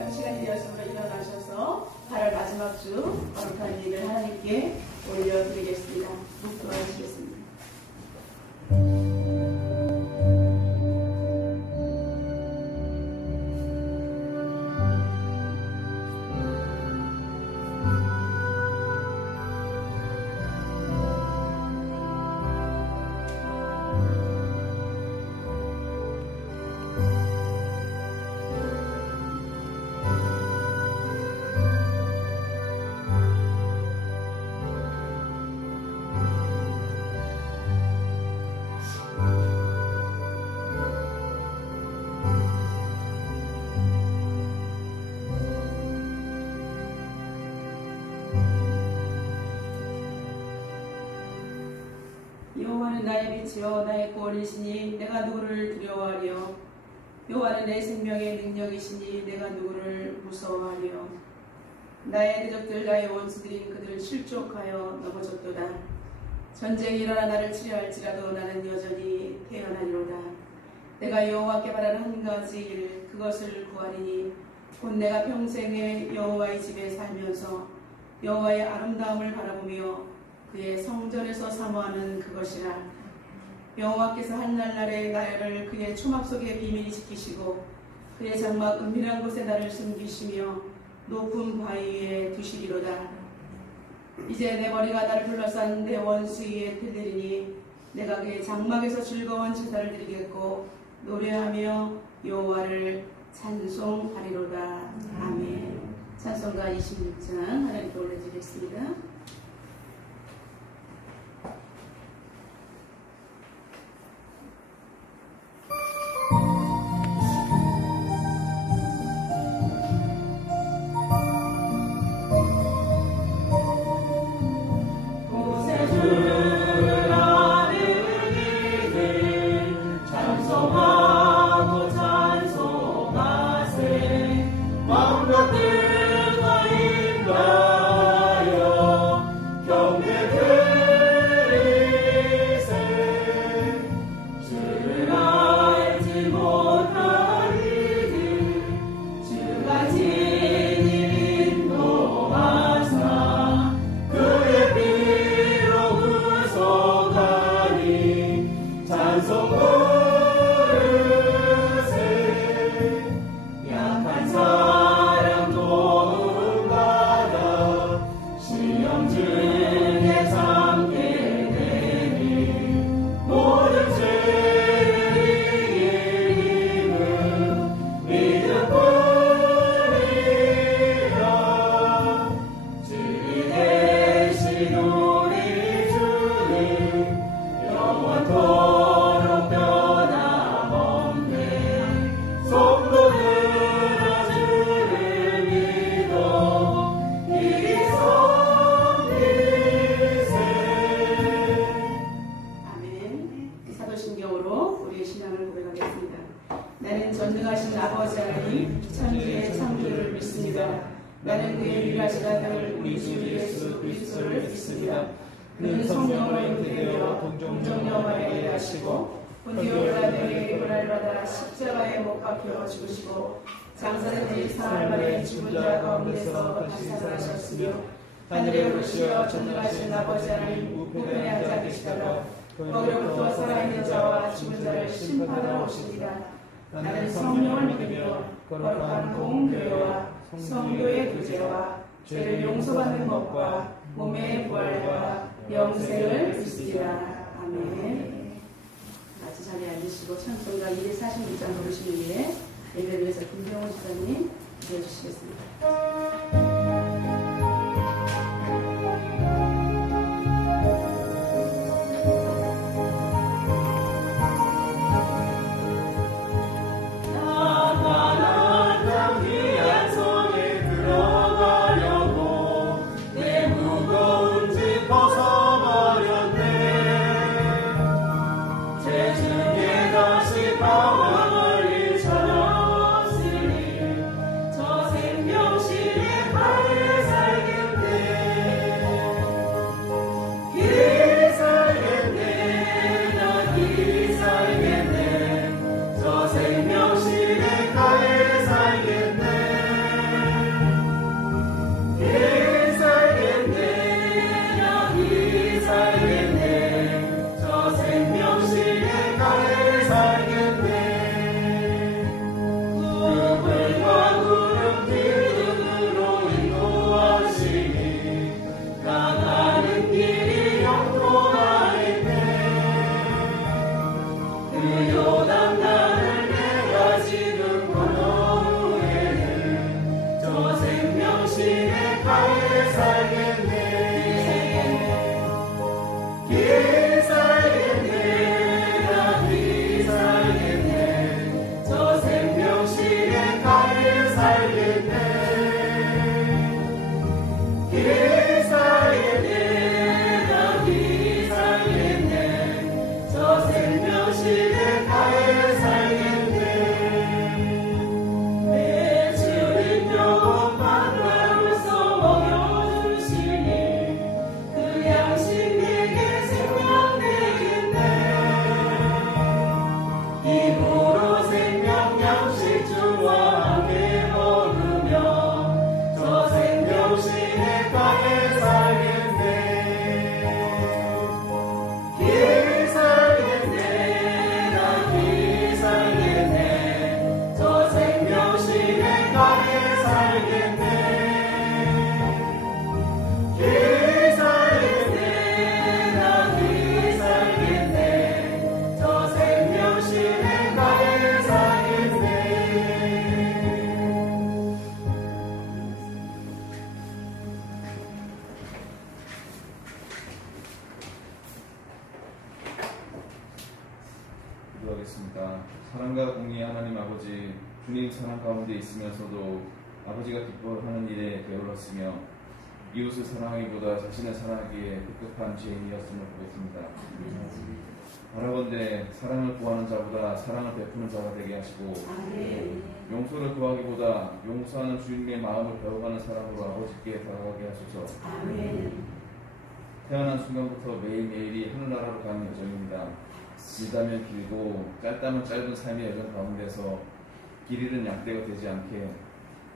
시간이 되었으므로 일어나셔서 8월 마지막 주 거룩한 일을 하나님께 올려드리겠습니다. 도와주시겠습니다. 여호와는 나의 빛이요 나의 구원이시니 내가 누구를 두려워하리요. 여호와는 내 생명의 능력이시니 내가 누구를 무서워하리요. 나의 대적들 나의 원수들인 그들을 실족하여 넘어졌도다. 전쟁이 일어나 나를 치려할지라도 나는 여전히 태어나리로다. 내가 여호와께 바라는 한 가지 일 그것을 구하리니 곧 내가 평생에 여호와의 집에 살면서 여호와의 아름다움을 바라보며 그의 성전에서 사모하는 그것이라. 여호와께서 한날날에 나를 그의 초막 속에 비밀히 지키시고 그의 장막 은밀한 곳에 나를 숨기시며 높은 바위 위에 두시리로다. 이제 내 머리가 나를 둘러싼 내 원수 위에 들리리니 내가 그의 장막에서 즐거운 제사를 드리겠고 노래하며 여호와를 찬송하리로다. 아멘. 찬송가 26장 하나님께 올려드리겠습니다. 나는 전능하신 아버지 하나님 창조의 창조를 믿습니다. 나는 그의 유일하신 아들 우리 주 예수 그리스도를 믿습니다. 그는 성령으로 잉태되어 동정녀 마리아에게 하시고 본디오 빌라도에게 고난을 받아 십자가에 못 박혀 죽으시고 장사된 지 사흘 만에 죽은 자 가운데서 다시 살아나셨으며 하늘에 오르시어 전능하신 아버지 하나님 우편에 앉아 계시다가 거기로부터 살아있는 자와 죽은 자를 심판하러 오십니다. 나는 성령을 믿으며 거룩한 공교회와 성도의 교제와 죄를 용서받는 것과 몸의 부활과 영생을 믿습니다. 아멘. 같이 자리에 앉으시고 찬송가 246장 부르시기 위해 예배를 위해서 김병호 집사님 기도해주시겠습니다. 저 생명시 기도하겠습니다. 사랑과 공의의 하나님 아버지, 주님 사랑 가운데 있으면서도 아버지가 기뻐하는 일에 게을렀으며 이웃을 사랑하기보다 자신을 사랑하기에 급급한 죄인이었음을 보겠습니다. 바라건대 사랑을 구하는 자보다 사랑을 베푸는 자가 되게 하시고 용서를 구하기보다 용서하는 주님의 마음을 배워가는 사람으로 아버지께 다가가게 하소서. 태어난 순간부터 매일매일이 하늘나라로 가는 여정입니다. 길다면 길고 짧다면 짧은 삶의 여정 가운데서 길 잃은 양떼가 되지 않게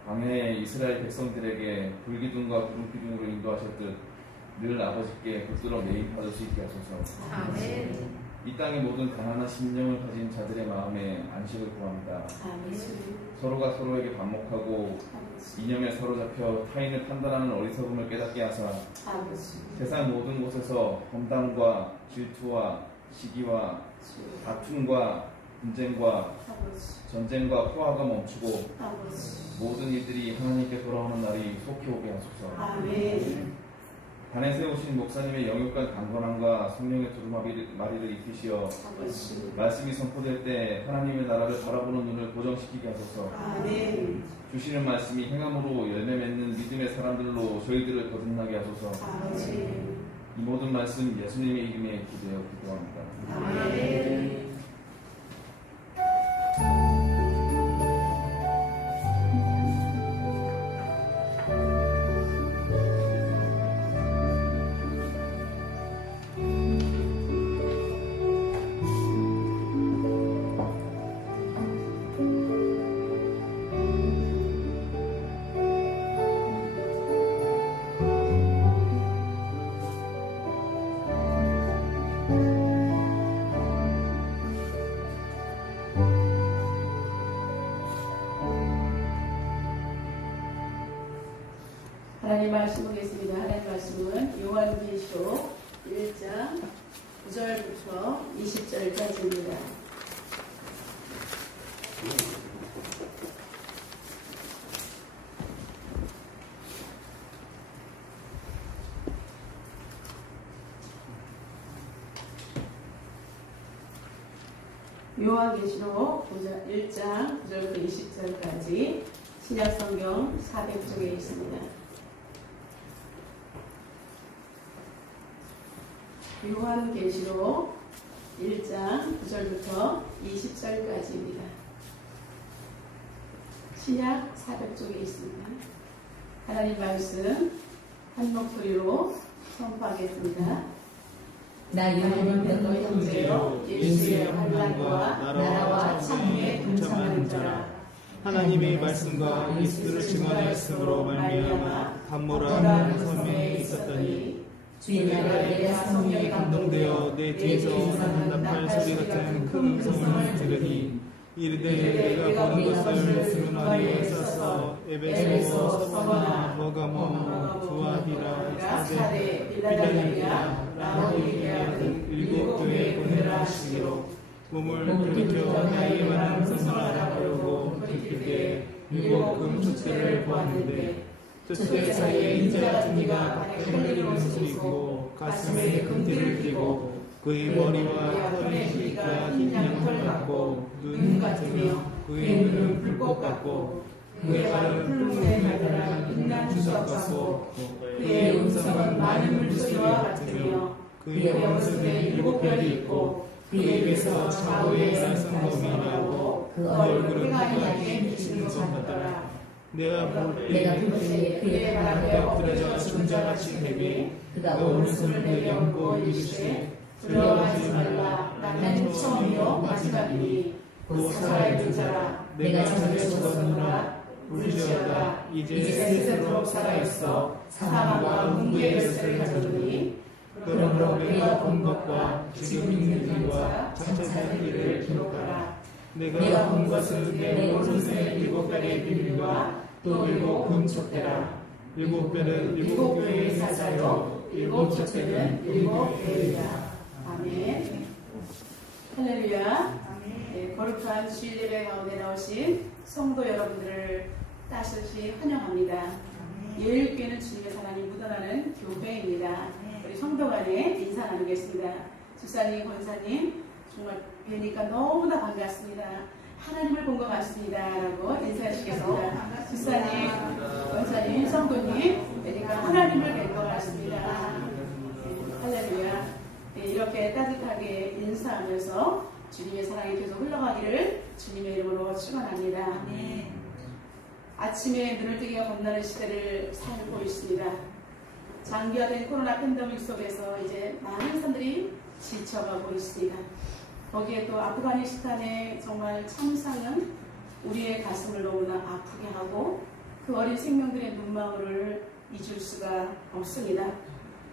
광야의 이스라엘 백성들에게 불기둥과 구름기둥으로 인도하셨듯 늘 아버지께 붙들어 매입받을 수 있게 하소서. 아멘. 이 땅의 모든 가난한 심령을 가진 자들의 마음에 안식을 구합니다. 서로가 서로에게 반목하고 이념에 사로잡혀 타인을 판단하는 어리석음을 깨닫게 하사 세상 모든 곳에서 험담과 질투와 시기와 다툼과 분쟁과 전쟁과 포화가 멈추고 모든 일들이 하나님께 돌아오는 날이 속히 오게 하소서. 단에 세우신 목사님의 영육간 강건함과 성령의 두루마리를 입히시어 말씀이 선포될 때 하나님의 나라를 바라보는 눈을 고정시키게 하소서. 주시는 말씀이 행함으로 열매 맺는 믿음의 사람들로 저희들을 거듭나게 하소서. 이 모든 말씀 예수님의 이름에 기도하여 기도합니다. 아멘. 하나님 말씀 보겠습니다. 하나님 말씀은 요한계시록 1장 9절부터 20절까지입니다. 요한계시록 1장 9절부터 20절까지 신약성경 400쪽에 있습니다. 요한계시록 1장 9절부터 20절까지입니다. 신약 400쪽에 있습니다. 하나님 말씀 한 목소리로 선포하겠습니다. 나 요한은 형제여 예수의 환난과 나라와 참회에 동참하는 자라. 하나님의 말씀과 예수를 증언하였으므로 말미암아 감모라는 섬에 있었더니 주의 나라에 성령에 감동되어 내 뒤에서 나팔 소리 같은 큰 음성을 들으니 이르되 내가 보는 것을 수문화리에 써서 에베소, 서머나, 버가모, 두아디라, 사데, 필라델피아, 라오디게아 등 7교회에 보내라 하시기로 몸을 돌이켜 나에게 말하는 것을 알아보려고 돌이킬 때 7 금촛대를 보았는데 촛대 사이에 인자 같은 이가 하늘을 옷을 입고 가슴에 금띠를 띠고 그의 머리와 털의 길이가 흰 양털 같고 눈 같으며 그의 눈은 불꽃 같고 그의 발은 풀무에 달달한 빛난 주석 같고 그의 음성은 많은 물소리와 같으며 그의 원숭이에 7별이 있고 그의 입에서 좌우의 쌍쌍검이 나오고 그 얼굴은 해가 비치는 것 같더라. 내가 볼 내가 볼 때에 그의 발 앞에 엎드려져 존자같이 되니 그가 오른손을 내게 얹고 이르시되 두려워하지 말라. 나는 처음이요 마지막이니 곧 살아있는 자라. 내가 전에 죽었느라 울지어다. 이제 세세로 살아있어 사망과 문제의 열쇠를 가졌으니 그러므로 내가 본 것과 지금 있는 일과 장차할 일을 기록하라. 내가 본 것은 내 오른손의 7별의 비밀과 또 7 금촉대라. 7별은 7 교회의 사자요 7 촉대는 7 교회이다. 아멘. 할렐루야. 네, 거룩한 주일 예배 가운데 나오신 성도 여러분들을 따뜻이 환영합니다. 예일교회는 주님의 사랑이 묻어나는 교회입니다. 우리 성도 간에 인사 나누겠습니다. 주사님, 권사님, 정말 뵈니까 너무나 반갑습니다. 하나님을 본 것 같습니다. 라고 인사하시겠습니다. 주사님, 권사님, 성도님, 뵈니까 하나님을 뵌 것 같습니다. 할렐루야. 네, 이렇게 따뜻하게 인사하면서 주님의 사랑이 계속 흘러가기를 주님의 이름으로 축원합니다. 네. 아침에 눈을 뜨기가 겁나는 시대를 살고 있습니다. 장기화된 코로나 팬데믹 속에서 이제 많은 사람들이 지쳐가고 있습니다. 거기에 또 아프가니스탄의 정말 참상은 우리의 가슴을 너무나 아프게 하고 그 어린 생명들의 눈망울을 잊을 수가 없습니다.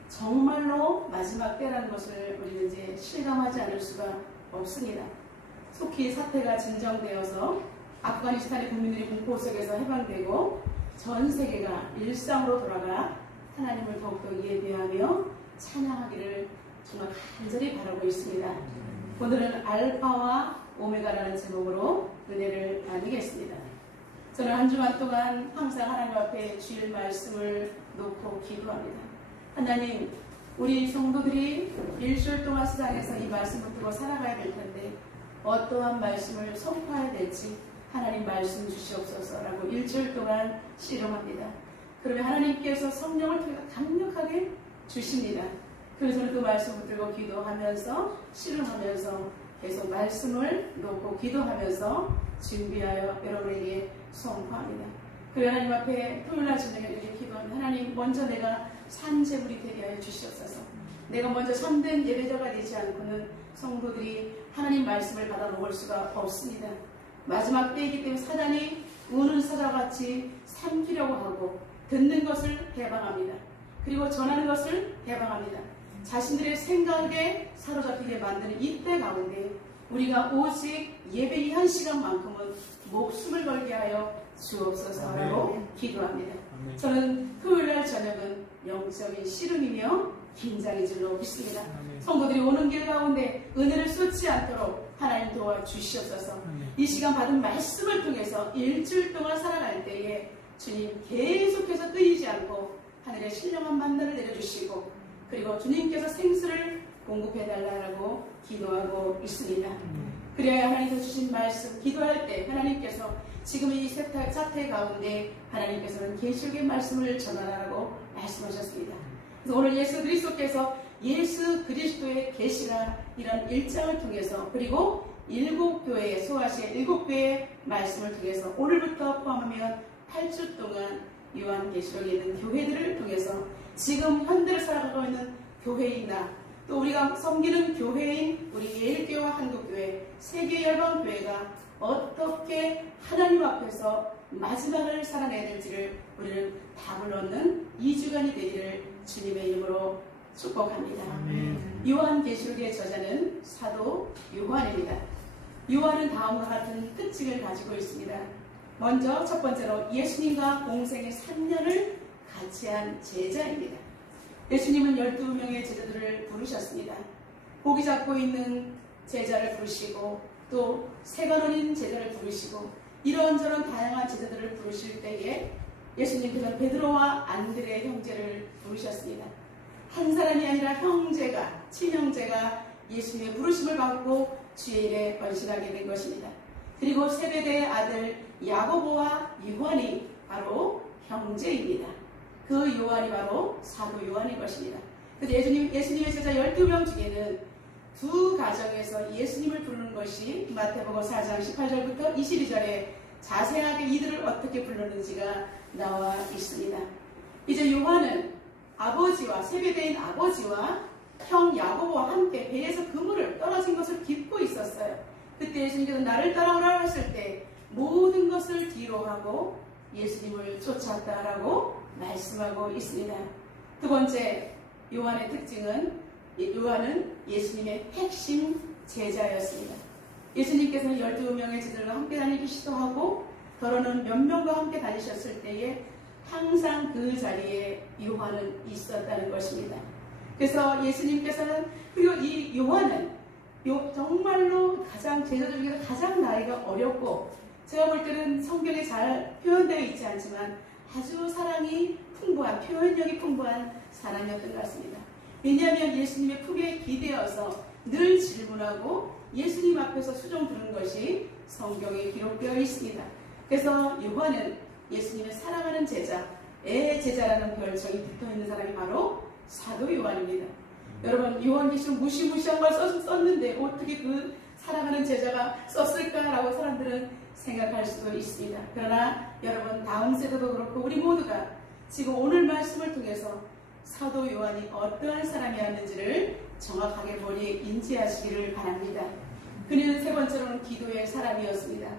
정말로 마지막 때라는 것을 우리는 이제 실감하지 않을 수가 없습니다. 속히 사태가 진정되어서 아프가니스탄의 국민들이 공포 속에서 해방되고 전 세계가 일상으로 돌아가 하나님을 더욱더 예배하며 찬양하기를 정말 간절히 바라고 있습니다. 오늘은 알파와 오메가라는 제목으로 은혜를 나누겠습니다. 저는 한 주간 동안 항상 하나님 앞에 주일 말씀을 놓고 기도합니다. 하나님, 우리 성도들이 일주일 동안 세상에서 이 말씀을 듣고 살아가야 될 텐데 어떠한 말씀을 선포해야 될지 하나님 말씀 주시옵소서라고 일주일 동안 씨름합니다. 그러면 하나님께서 성령을 통해 강력하게 주십니다. 그래서 저는 그 말씀을 들고 기도하면서 씨름하면서 계속 말씀을 놓고 기도하면서 준비하여 여러분에게 선포합니다. 그리고 하나님 앞에 토요일날 저녁에 이렇게 기도합니다. 하나님, 먼저 내가 산제물이 되게 하여 주시옵소서. 내가 먼저 참된 예배자가 되지 않고는 성도들이 하나님 말씀을 받아 먹을 수가 없습니다. 마지막 때이기 때문에 사단이 우는 사자같이 삼키려고 하고 듣는 것을 해방합니다. 그리고 전하는 것을 해방합니다. 자신들의 생각에 사로잡히게 만드는 이때 가운데 우리가 오직 예배 이 한 시간만큼은 목숨을 걸게 하여 주옵소서라고 기도합니다. 저는 토요일날 저녁은 영적인 씨름이며 긴장의 줄로 믿습니다. 성도들이 오는 길 가운데 은혜를 쏟지 않도록 하나님 도와주시옵소서. 이 시간 받은 말씀을 통해서 일주일 동안 살아갈 때에 주님 계속해서 끊이지 않고 하늘의 신령한 만나를 내려주시고 그리고 주님께서 생수를 공급해달라고 기도하고 있습니다. 그래야 하나님께서 주신 말씀 기도할 때 하나님께서 지금 이 사태 가운데 하나님께서는 계시록의 말씀을 전하라고 말씀하셨습니다. 그래서 오늘 예수 그리스도께서 예수 그리스도의 계시라 이런 1장을 통해서 그리고 7교회 소아시아 7교회의 말씀을 통해서 오늘부터 포함하면 8주 동안 요한계시록에 있는 교회들을 통해서 지금 현대를 살아가고 있는 교회이나 또 우리가 섬기는 교회인 우리 예일교회와 한국교회 세계열방교회가 어떻게 하나님 앞에서 마지막을 살아내야 될지를 우리는 답을 얻는 2주간이 되기를 주님의 이름으로 축복합니다. 요한계시록의 저자는 사도 요한입니다. 요한은 다음과 같은 특징을 가지고 있습니다. 먼저 첫 번째로 예수님과 공생의 3년을 같이 한 제자입니다. 예수님은 12명의 제자들을 부르셨습니다. 고기 잡고 있는 제자를 부르시고 또 세간원인 제자를 부르시고 이런저런 다양한 제자들을 부르실 때에 예수님께서는 베드로와 안드레 형제를 부르셨습니다. 한 사람이 아니라 형제가 친형제가 예수님의 부르심을 받고 주의 일에 헌신하게 된 것입니다. 그리고 세베대의 아들 야고보와 요한이 바로 형제입니다. 그 요한이 바로 사도 요한일 것입니다. 그래서 예수님의 제자 12명 중에는 두 가정에서 예수님을 부르는 것이 마태복음 4장 18절부터 22절에 자세하게 이들을 어떻게 부르는지가 나와 있습니다. 이제 요한은 아버지와 세배대인 아버지와 형 야고보와 함께 배에서 그물을 떨어진 것을 깃고 있었어요. 그때 예수님께서 나를 따라오라 하셨을 때 모든 것을 뒤로 하고 예수님을 쫓았다라고 말씀하고 있습니다. 두 번째, 요한의 특징은 요한은 예수님의 핵심 제자였습니다. 예수님께서는 12명의 제자들과 함께 다니기도 하고 더러는 몇 명과 함께 다니셨을 때에 항상 그 자리에 요한은 있었다는 것입니다. 그래서 예수님께서는, 그리고 이 요한은 정말로 가장 제자들 중에서 가장 나이가 어렸고, 제가 볼 때는 성경에 잘 표현되어 있지 않지만 아주 사랑이 풍부한, 표현력이 풍부한 사람이었던 것 같습니다. 왜냐하면 예수님의 품에 기대어서 늘 질문하고 예수님 앞에서 수종 두는 것이 성경에 기록되어 있습니다. 그래서 요한은 예수님의 사랑하는 제자, 애 제자라는 별칭이 붙어있는 사람이 바로 사도 요한입니다. 여러분, 요한계시록 무시무시한 걸 썼는데 어떻게 그 사랑하는 제자가 썼을까라고 사람들은 생각할 수도 있습니다. 그러나 여러분, 다음 세대도 그렇고 우리 모두가 지금 오늘 말씀을 통해서 사도 요한이 어떠한 사람이었는지를 정확하게 머리에 인지하시기를 바랍니다. 그는 세 번째로는 기도의 사람이었습니다.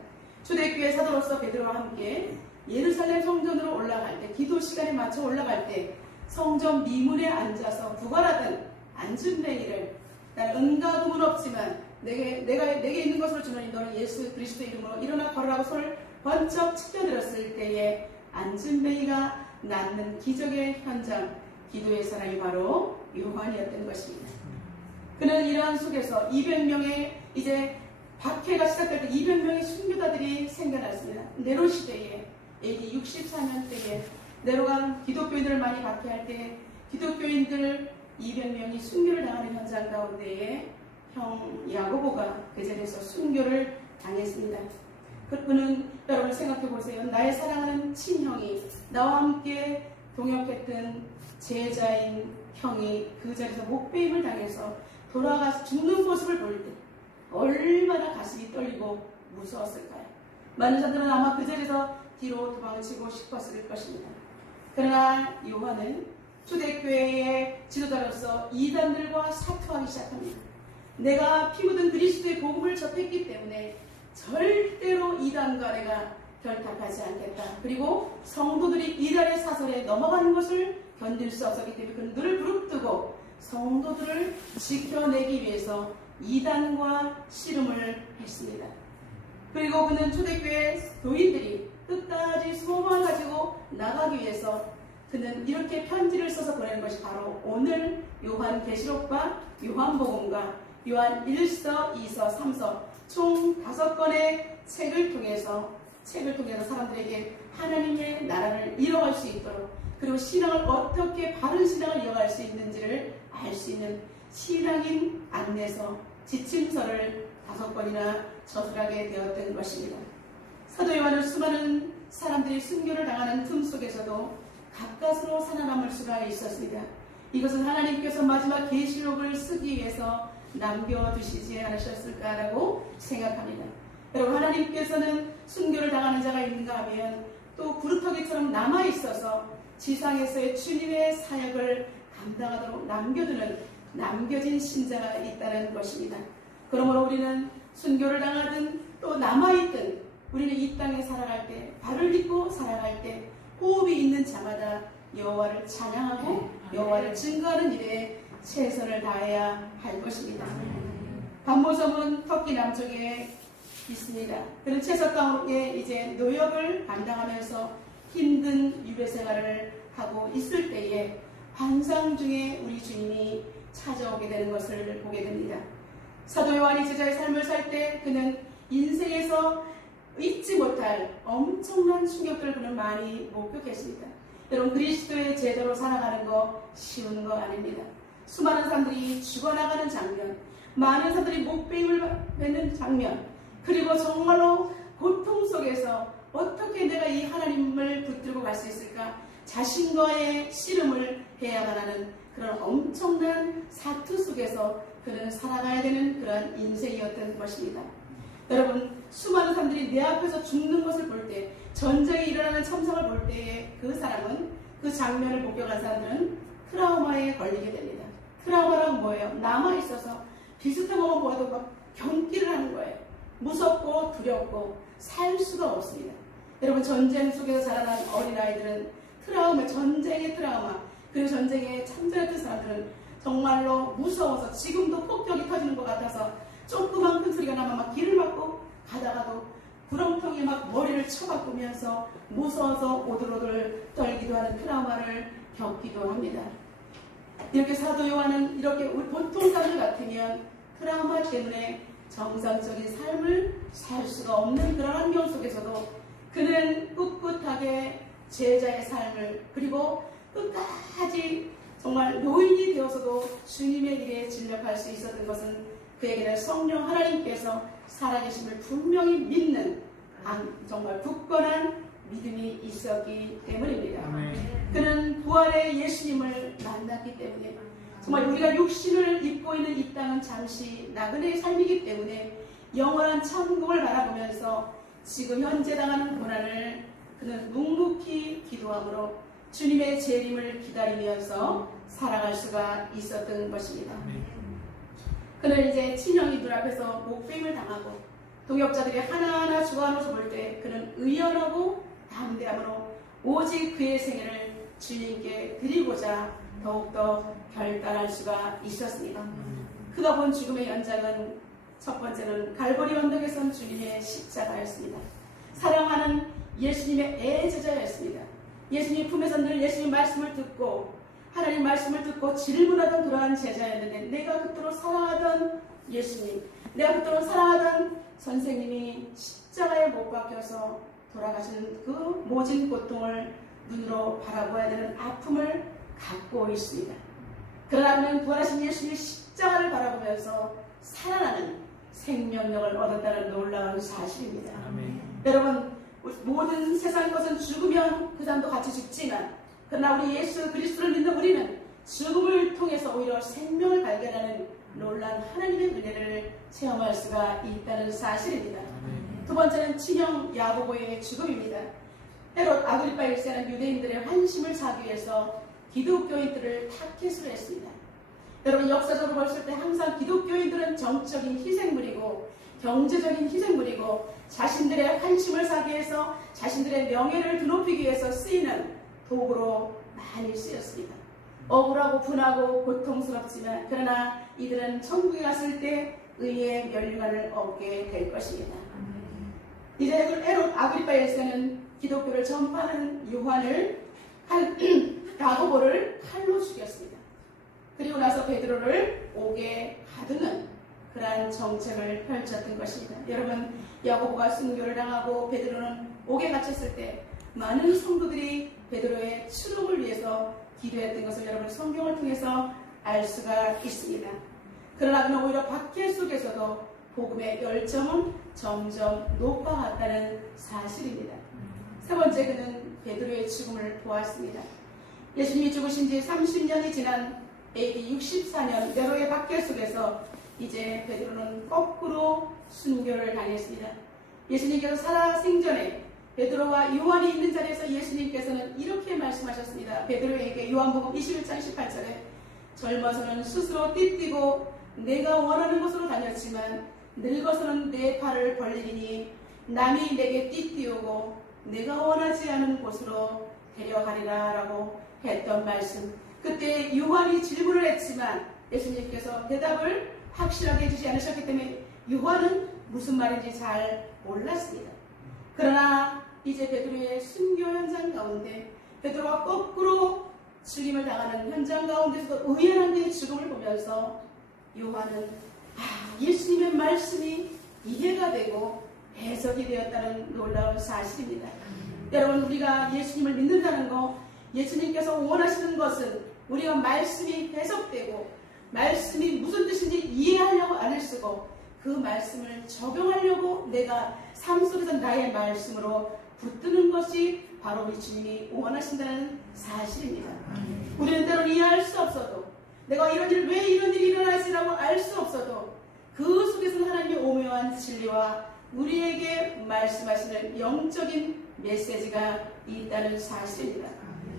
초대교회 사도로서 베드로와 함께 예루살렘 성전으로 올라갈 때, 기도 시간에 맞춰 올라갈 때 성전 미문에 앉아서 구걸하던 안준뱅이를, 나는 은과 금은 없지만 내게 있는 것으로 주노니 너는 예수 그리스도 이름으로 일어나 걸으라고 손을 번쩍 치켜들었을 때에 안준뱅이가 낫는 기적의 현장, 기도의 사람이 바로 요한이었던 것입니다. 그는 이러한 속에서 200명의 이제 박해가 시작될 때 200명의 순교자들이 생겨났습니다. 네로 시대에 AD 64년 때에 네로가 기독교인들을 많이 박해할 때 기독교인들 200명이 순교를 당하는 현장 가운데에 형 야고보가 그 자리에서 순교를 당했습니다. 그분은, 여러분 생각해 보세요. 나의 사랑하는 친형이, 나와 함께 동역했던 제자인 형이 그 자리에서 목배임을 당해서 돌아가서 죽는 모습을 볼 때 얼마나 가슴이 떨리고 무서웠을까요? 많은 사람들은 아마 그 자리에서 뒤로 도망치고 싶었을 것입니다. 그러나 요한은 초대교회의 지도자로서 이단들과 사투하기 시작합니다. 내가 피 묻은 그리스도의 복음을 접했기 때문에 절대로 이단과 내가 결탁하지 않겠다. 그리고 성도들이 이단의 사설에 넘어가는 것을 견딜 수 없었기 때문에 그는 늘 부릅뜨고 성도들을 지켜내기 위해서 이단과 씨름을 했습니다. 그리고 그는 초대교회 교인들이 끝까지 소망을 가지고 나가기 위해서 그는 이렇게 편지를 써서 보내는 것이 바로 오늘 요한계시록과 요한복음과 요한 1서, 2서, 3서 총 5권의 책을 통해서 사람들에게 하나님의 나라를 이뤄갈 수 있도록, 그리고 신앙을 어떻게 바른 신앙을 이어갈 수 있는지를 알 수 있는 신앙인 안내서, 지침서를 5권이나 저술하게 되었던 것입니다. 사도 요한은 수많은 사람들이 순교를 당하는 틈 속에서도 가까스로 살아남을 수가 있었습니다. 이것은 하나님께서 마지막 계시록을 쓰기 위해서 남겨두시지 않으셨을까라고 생각합니다. 여러분, 하나님께서는 순교를 당하는 자가 있는가 하면 또 구루터기처럼 남아있어서 지상에서의 주님의 사역을 감당하도록 남겨진 신자가 있다는 것입니다. 그러므로 우리는 순교를 당하든 또 남아있든 우리는 이 땅에 살아갈 때, 발을 딛고 살아갈 때 호흡이 있는 자마다 여호와를 찬양하고 여호와를 증거하는 일에 최선을 다해야 할 것입니다. 반모섬은 터키 남쪽에 있습니다. 그는 채석 가운데 이제 노역을 감당하면서 힘든 유배 생활을 하고 있을 때에 환상 중에 우리 주님이 찾아오게 되는 것을 보게 됩니다. 사도 요한이 제자의 삶을 살 때 그는 인생에서 잊지 못할 엄청난 충격들을 그는 많이 목격했습니다. 여러분, 그리스도의 제자로 살아가는 거 쉬운 거 아닙니다. 수많은 사람들이 죽어나가는 장면, 많은 사람들이 목배임을 맺는 장면, 그리고 정말로 고통 속에서 어떻게 내가 이 하나님을 붙들고 갈 수 있을까? 자신과의 씨름을 해야만 하는 그런 엄청난 사투 속에서 그는 살아가야 되는 그런 인생이었던 것입니다. 여러분, 수많은 사람들이 내 앞에서 죽는 것을 볼 때, 전쟁이 일어나는 참상을 볼 때에 그 사람은, 그 장면을 목격한 사람들은 트라우마에 걸리게 됩니다. 트라우마란 뭐예요? 남아있어서 비슷한 것만 보아도 막 경기를 하는 거예요. 무섭고 두렵고 살 수가 없습니다. 여러분, 전쟁 속에서 자라난 어린아이들은 트라우마, 전쟁의 트라우마, 그리고 전쟁에 참전했던 사람들은 정말로 무서워서 지금도 폭격이 터지는 것 같아서 조그만 큰 소리가 나면 막 길을 막고 가다가도 구렁텅이에 막 머리를 쳐박으면서 무서워서 오들오들 떨기도 하는 트라우마를 겪기도 합니다. 이렇게 사도 요한은 이렇게 보통 사람들 같으면 트라우마 때문에 정상적인 삶을 살 수가 없는 그런 환경 속에서도 그는 꿋꿋하게 제자의 삶을, 그리고 끝까지 정말 노인이 되어서도 주님의 일에 진력할 수 있었던 것은 그에게는 성령 하나님께서 살아계심을 분명히 믿는 정말 굳건한 믿음이 있었기 때문입니다. 그는 부활의 예수님을 만났기 때문에, 정말 우리가 육신을 입고 있는 이 땅은 잠시 나그네의 삶이기 때문에 영원한 천국을 바라보면서 지금 현재 당하는 고난을 그는 묵묵히 기도함으로 주님의 재림을 기다리면서 살아갈 수가 있었던 것입니다. 그는 이제 친형이 눈앞에서 목배임을 당하고 동역자들이 하나하나 죽어가는 것을 볼 때 그는 의연하고 담대함으로 오직 그의 생애를 주님께 드리고자 더욱더 결단할 수가 있었습니다. 그가 본 죽음의 현장은 첫 번째는 갈보리 언덕에 선 주님의 십자가였습니다. 사랑하는 예수님의 애제자였습니다. 예수님 품에서 늘 예수님 말씀을 듣고 하나님 말씀을 듣고 질문하던 그러한 제자였는데, 내가 그토록 사랑하던 예수님, 내가 그토록 사랑하던 선생님이 십자가에 못 박혀서 돌아가시는 그 모진 고통을 눈으로 바라보아야 되는 아픔을 갖고 있습니다. 그러나 그는 부활하신 예수님의 십자가를 바라보면서 살아나는 생명력을 얻었다는 놀라운 사실입니다. 여러분, 모든 세상 것은 죽으면 그 사람도 같이 죽지만, 그러나 우리 예수 그리스도를 믿는 우리는 죽음을 통해서 오히려 생명을 발견하는 놀라운 하나님의 은혜를 체험할 수가 있다는 사실입니다. 두 번째는 친형 야고보의 죽음입니다. 헤롯 아그리파 1세는 유대인들의 환심을 사기 위해서 기독교인들을 타켓으로 했습니다. 여러분, 역사적으로 봤을 때 항상 기독교인들은 정적인 희생물이고 경제적인 희생물이고 자신들의 환심을 사기 위해서 자신들의 명예를 드높이기 위해서 쓰이는 도구로 많이 쓰였습니다. 억울하고 분하고 고통스럽지만 그러나 이들은 천국에 갔을 때 의의 면류관을 얻게 될 것입니다. 이제 헤롯 아그리파 1세는 기독교를 전파하는 요한을 야고보를 칼로 죽였습니다. 그리고 나서 베드로를 옥에 가두는 그러한 정책을 펼쳤던 것입니다. 여러분, 야고보가 순교를 당하고 베드로는 옥에 갇혔을 때 많은 성도들이 베드로의 추록을 위해서 기도했던 것을 여러분 성경을 통해서 알 수가 있습니다. 그러나 그는 오히려 박해 속에서도 복음의 열정은 점점 높아갔다는 사실입니다. 세 번째, 그는 베드로의 죽음을 보았습니다. 예수님이 죽으신 지 30년이 지난 AD 64년 네로의 박해 속에서 이제 베드로는 거꾸로 순교를 당했습니다. 예수님께서 살아생전에 베드로와 요한이 있는 자리에서 예수님께서는 이렇게 말씀하셨습니다. 베드로에게 요한복음 21장 18절에 젊어서는 스스로 띠뛰고 내가 원하는 곳으로 다녔지만 늙어서는 내 팔을 벌리니 남이 내게 띠뛰우고 내가 원하지 않은 곳으로 데려가리라 라고 했던 말씀. 그때 요한이 질문을 했지만 예수님께서 대답을 확실하게 해주지 않으셨기 때문에 요한은 무슨 말인지 잘 몰랐습니다. 그러나 이제 베드로의 순교 현장 가운데 베드로가 거꾸로 죽임을 당하는 현장 가운데서도 의연하게 죽음을 보면서 요한은 예수님의 말씀이 이해가 되고 해석이 되었다는 놀라운 사실입니다. 여러분, 우리가 예수님을 믿는다는 거, 예수님께서 원하시는 것은 우리가 말씀이 해석되고 말씀이 무슨 뜻인지 이해하려고 안을 쓰고 그 말씀을 적용하려고 내가 삶 속에서 나의 말씀으로 붙드는 것이 바로 우리 주님이 원하신다는 사실입니다. 우리는 때로는 이해할 수 없어도, 내가 왜 이런 일이 일어나지라고 알 수 없어도 그 속에서는 하나님의 오묘한 진리와 우리에게 말씀하시는 영적인 메시지가 있다는 사실입니다.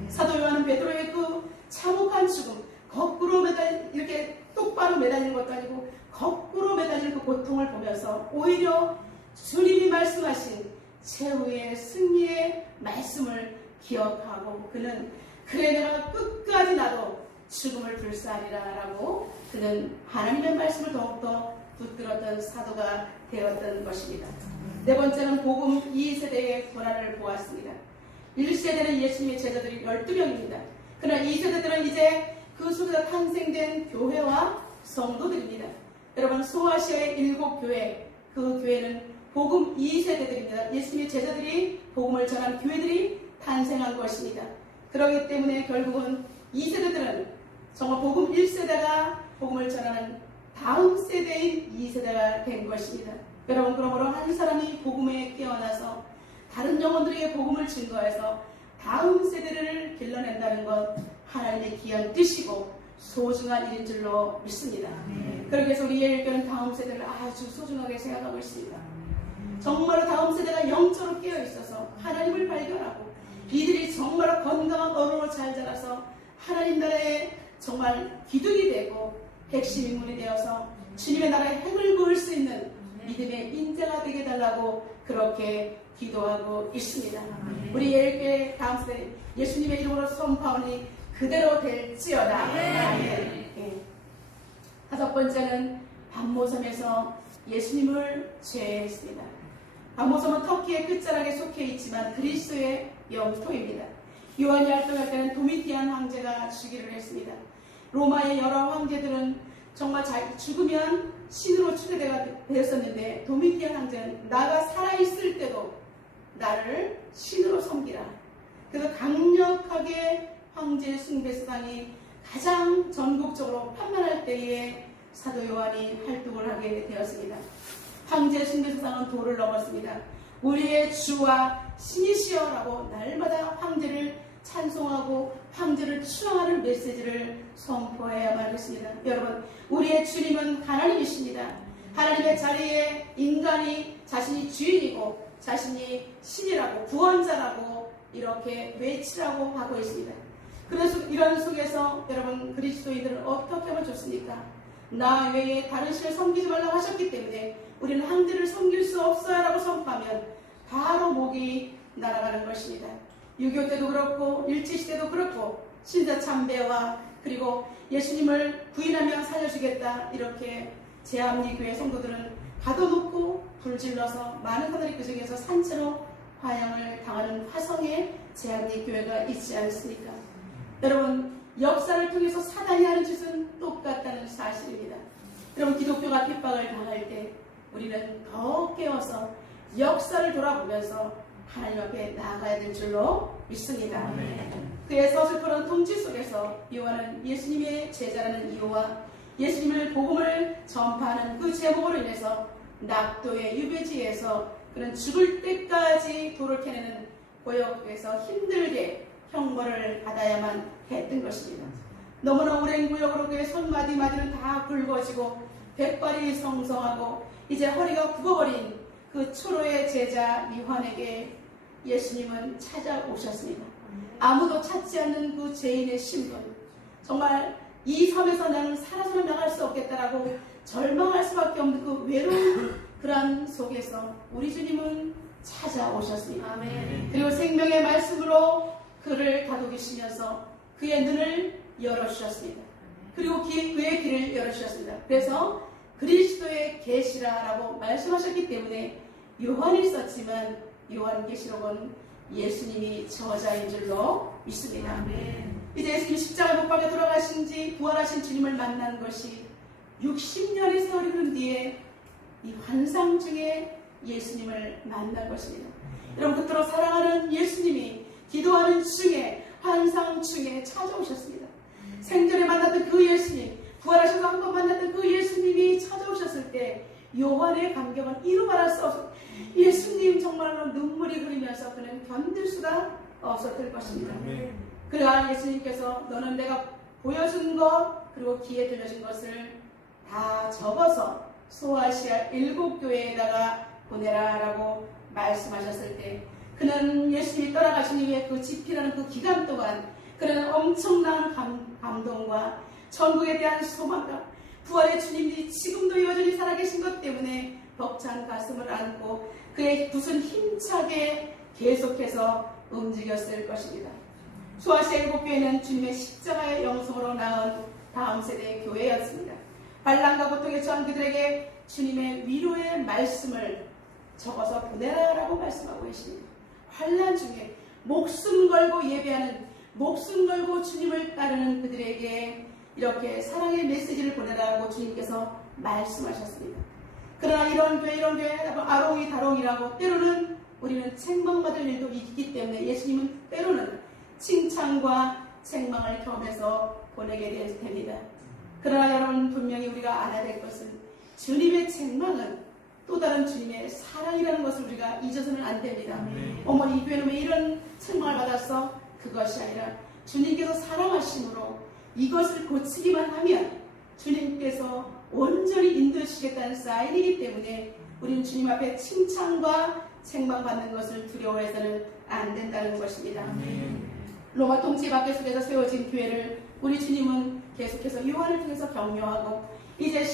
사도 요한은 베드로의 그 참혹한 죽음, 거꾸로 이렇게 똑바로 매달리는 것도 아니고 거꾸로 매달리는 그 고통을 보면서 오히려 주님이 말씀하신 최후의 승리의 말씀을 기억하고 그는 그래 내가 끝까지 나도 죽음을 불사하리라 라고 그는 하나님의 말씀을 더욱더 붙들었던 사도가 되었던 것입니다. 네 번째는 복음 2세대의 고난을 보았습니다. 1세대는 예수님의 제자들이 12명입니다. 그러나 2세대들은 이제 그 속에서 탄생된 교회와 성도들입니다. 여러분, 소아시아의 7교회, 그 교회는 복음 2세대들입니다. 예수님의 제자들이 복음을 전한 교회들이 탄생한 것입니다. 그렇기 때문에 결국은 2세대들은 정말 복음 1세대가 복음을 전하는 다음 세대인 2세대가 된 것입니다. 여러분, 그러므로 한 사람이 복음에 깨어나서 다른 영혼들에게 복음을 증거해서 다음 세대를 길러낸다는 것 하나님의 귀한 뜻이고 소중한 일인 줄로 믿습니다. 그렇게 해서 우리 예일교는 다음 세대를 아주 소중하게 생각하고 있습니다. 정말로 다음 세대가 영적으로 깨어있어서 하나님을 발견하고 이들이 정말로 건강한 어른으로 잘 자라서 하나님 나라에 정말 기둥이 되고 핵심 인물이 되어서 주님의 나라에 핵을 그을 수 있는 믿음의 인자가 되게 달라고 그렇게 기도하고 있습니다. 우리 예일교회 다음 세대 예수님의 이름으로 선포하오니 그대로 될지어다. 예. 다섯 번째는 반모섬에서 예수님을 제했습니다. 반모섬은 터키의 끝자락에 속해 있지만 그리스도의 영토입니다. 요한이 활동할 때는 도미티안 황제가 주기를 했습니다. 로마의 여러 황제들은 정말 죽으면 신으로 추대되었었는데 도미티안 황제는 나가 살아있을 때도 나를 신으로 섬기라. 그래서 강력하게 황제 숭배수당이 가장 전국적으로 판만할 때에 사도 요한이 활동을 하게 되었습니다. 황제 숭배수당은 도를 넘었습니다. 우리의 주와 신이시여라고 날마다 황제를 찬송하고 황제를 추앙하는 메시지를 선포해야만 했습니다. 여러분, 우리의 주님은 하나님이십니다. 하나님의 자리에 인간이 자신이 주인이고 자신이 신이라고 구원자라고 이렇게 외치라고 하고 있습니다. 그래서 이런 속에서 여러분 그리스도인들은 어떻게 하면 좋습니까? 나 외에 다른 신을 섬기지 말라고 하셨기 때문에 우리는 황제를 섬길 수 없어요 라고 선포하면 바로 목이 날아가는 것입니다. 6.25 때도 그렇고 일제시대도 그렇고 신자 참배와 그리고 예수님을 부인하면 살려주겠다 이렇게 제암리교회 성도들은 가둬놓고 불질러서 많은 사람들이 그 중에서 산채로 화양을 당하는 화성의 제암리교회가 있지 않습니까? 여러분, 역사를 통해서 사단이 하는 짓은 똑같다는 사실입니다. 여러분, 기독교가 핍박을 당할 때 우리는 더 깨어서 역사를 돌아보면서 하나님 앞에 나아가야 될 줄로 믿습니다. 그의 서슬퍼런 통치 속에서 요한은 예수님의 제자라는 이유와 예수님을 복음을 전파하는 그 제목으로 인해서 낙도의 유배지에서 그는 죽을 때까지 돌을 캐내는 고역에서 힘들게 형벌을 받아야만 했던 것입니다. 너무나 오랜 구역으로 그의 손마디마디는 다 굵어지고 백발이 성성하고 이제 허리가 굽어버린 그 초로의 제자 요한에게 예수님은 찾아오셨습니다. 아무도 찾지 않는 그 죄인의 신분, 정말 이 섬에서 나는 살아서는 나갈 수 없겠다라고 절망할 수밖에 없는 그 외로운 그런 속에서 우리 주님은 찾아오셨습니다. 아멘. 그리고 생명의 말씀으로 그를 다독이시면서 그의 눈을 열어주셨습니다. 그리고 그의 길을 열어주셨습니다. 그래서 그리스도의 계시라라고 말씀하셨기 때문에 요한이 썼지만 요한계시록은 예수님이 저자인 줄로 믿습니다. 아멘. 이제 예수님이 십자가 못 박혀 돌아가신 지 부활하신 주님을 만난 것이 60년의 세월이 흐른 뒤에 이 환상 중에 예수님을 만난 것입니다. 여러분, 그토록 사랑하는 예수님이 기도하는 중에 환상 중에 찾아오셨습니다. 생전에 만났던 그 예수님, 부활하셔서 한 번 만났던 그 예수님이 찾아오셨을 때 요한의 감격은 이루 말할 수 없어. 예수님 정말로 눈물이 흐르면서 그는 견딜 수가 없었을 것입니다. 그러나 예수님께서 너는 내가 보여준 것 그리고 귀에 들려준 것을 다 적어서 소아시아 7교회에다가 보내라 라고 말씀하셨을 때 그는 예수님이 떠나가신 이후에 그 집필하는 그 기간 동안 그는 엄청난 감동과 천국에 대한 소망과 부활의 주님이 지금도 여전히 살아계신 것 때문에 벅찬 가슴을 안고 그의 붓은 힘차게 계속해서 움직였을 것입니다. 소아시아 7교회는 주님의 십자가의 영성으로 낳은 다음 세대의 교회였습니다. 반란과 고통에 처한 그들에게 주님의 위로의 말씀을 적어서 보내라라고 말씀하고 계십니다. 환난 중에 목숨 걸고 예배하는, 목숨 걸고 주님을 따르는 그들에게 이렇게 사랑의 메시지를 보내라고 주님께서 말씀하셨습니다. 그러나 이런 교회 아롱이 다롱이라고 때로는 우리는 책망받을 일도 있기 때문에 예수님은 때로는 칭찬과 책망을 겸해서 보내게 됩니다. 그러나 여러분 분명히 우리가 알아야 될 것은 주님의 책망은 또 다른 주님의 사랑이라는 것을 우리가 잊어서는 안 됩니다. 어머니 이 교회는 왜 이런 책망을 받았어? 그것이 아니라 주님께서 사랑하심으로 이것을 고치기만 하면 주님께서 온전히 인도해주시겠다는 사인이기 때문에 우리는 주님 앞에 칭찬과 책망받는 것을 두려워해서는 안 된다는 것입니다. 로마 통치 박해 속에서 세워진 교회를 우리 주님은 계속해서 요한을 통해서 격려하고 이제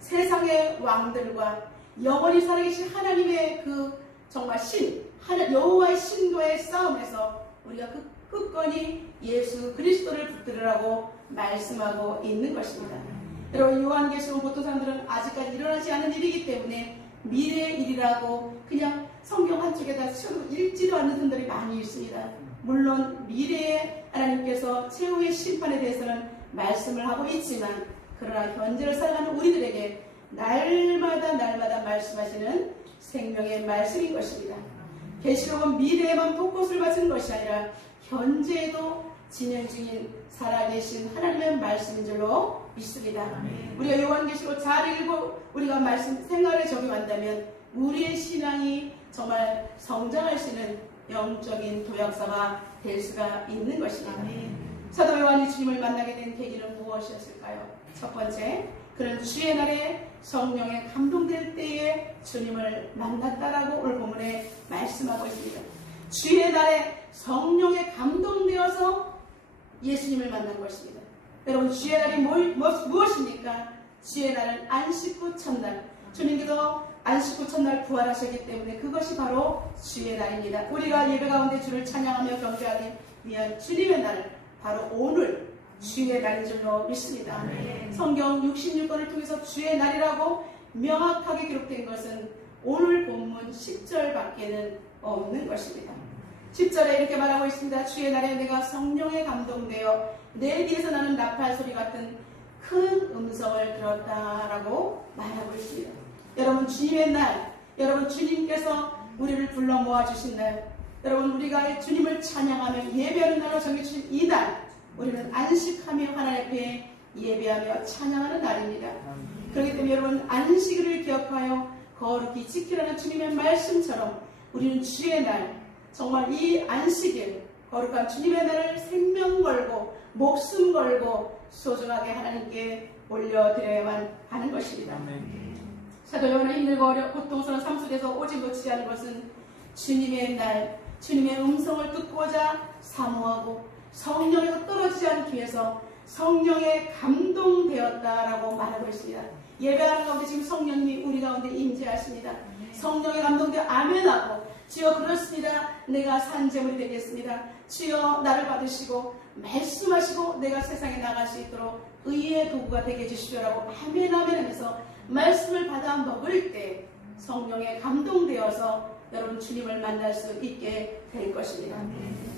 세상의 왕들과 영원히 살아계신 하나님의 그 정말 여호와의 신도의 싸움에서 우리가 끝까지 예수 그리스도를 붙들으라고 말씀하고 있는 것입니다. 여러분 요한계시록 보통 사람들은 아직까지 일어나지 않은 일이기 때문에 미래의 일이라고 그냥 성경 한쪽에다 읽지도 않는 분들이 많이 있습니다. 물론 미래에 하나님께서 최후의 심판에 대해서는 말씀을 하고 있지만 그러나 현재를 살아가는 우리들에게 날마다 말씀하시는 생명의 말씀인 것입니다. 계시록은 미래에만 포커스를 맞춘 것이 아니라 현재에도 진행 중인 살아계신 하나님의 말씀인 줄로 믿습니다. 우리가 요한계시록 잘 읽고 우리가 말씀 생활에 적용한다면 우리의 신앙이 정말 성장할 수 있는 영적인 도약사가 될 수가 있는 것입니다. 사도 요한이 주님을 만나게 된 계기는 무엇이었을까요? 첫 번째, 그는 주의 날에 성령에 감동될 때에 주님을 만났다라고 오늘 본문에 말씀하고 있습니다. 주의 날에 성령에 감동되어서 예수님을 만난 것입니다. 여러분 주의 날이 무엇입니까? 주의 날은 안식 후 첫날, 주님께서 안식 후 첫날 부활하셨기 때문에 그것이 바로 주의 날입니다. 우리가 예배 가운데 주를 찬양하며 경배하기 위한 주님의 날, 바로 오늘 주의 날인 줄로 믿습니다. 성경 66권을 통해서 주의 날이라고 명확하게 기록된 것은 오늘 본문 10절밖에는 없는 것입니다. 10절에 이렇게 말하고 있습니다. 주의 날에 내가 성령에 감동되어 내 뒤에서 나는 나팔 소리 같은 큰 음성을 들었다라고 말하고 있습니다. 여러분 주님의 날, 여러분 주님께서 우리를 불러 모아주신 날, 여러분 우리가 주님을 찬양하며 예배하는 날로 정해주신 이 날, 우리는 안식하며 하나님 앞에 예배하며 찬양하는 날입니다. 그렇기 때문에 여러분 안식일을 기억하여 거룩히 지키라는 주님의 말씀처럼 우리는 주의 날, 정말 이 안식일, 거룩한 주님의 날을 생명 걸고 목숨 걸고 소중하게 하나님께 올려드려야만 하는 것입니다. 사도 요한은 힘들고 고통스러운 삶 속에서 오지 못하는 것은 주님의 날, 주님의 음성을 듣고자 사모하고 성령에서 떨어지지 않기 위해서 성령에 감동되었다라고 말하고 있습니다. 예배하는 가운데 지금 성령님이 우리 가운데 임재하십니다. 성령에 감동되어 아멘하고 주여 그렇습니다. 내가 산재물이 되겠습니다. 주여 나를 받으시고 말씀하시고 내가 세상에 나갈 수 있도록 의의 도구가 되게 해주시오라고 아멘 하면서 말씀을 받아 먹을 때 성령에 감동되어서 여러분 주님을 만날 수 있게 될 것입니다.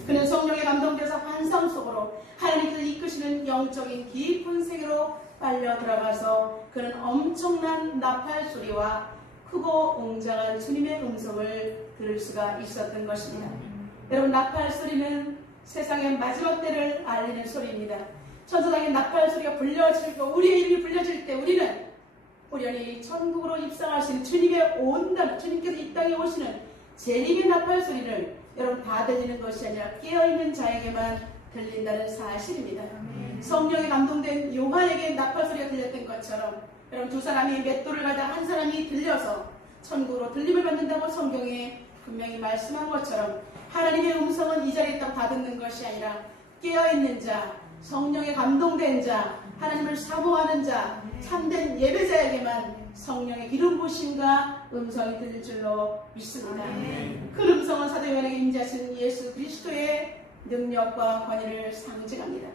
그는 성령에 감동되어서 환상 속으로 하나님께서 이끄시는 영적인 깊은 세계로 빨려 들어가서 그는 엄청난 나팔 소리와 크고 웅장한 주님의 음성을 들을 수가 있었던 것입니다. 여러분 나팔 소리는 세상의 마지막 때를 알리는 소리입니다. 천사장의 나팔 소리가 불려질 때, 우리의 이름이 불려질 때 우리는 호련히 천국으로 입성하시는 주님의 온다, 주님께서 이 땅에 오시는 재림의 나팔 소리를 여러분 다 들리는 것이 아니라 깨어있는 자에게만 들린다는 사실입니다. 성령에 감동된 요한에게 나팔 소리가 들렸던 것처럼 여러분 두 사람이 맷돌을 가다가 한 사람이 들려서 천국으로 들림을 받는다고 성경에 분명히 말씀한 것처럼 하나님의 음성은 이 자리에 딱 다 듣는 것이 아니라 깨어있는 자, 성령에 감동된 자, 하나님을 사모하는 자, 참된 예배자에게만 성령의 기름 부으심과 음성이 들릴 줄로 믿습니다. 그 음성은 사도 요한에게 임재하신 예수 그리스도의 능력과 권위를 상징합니다.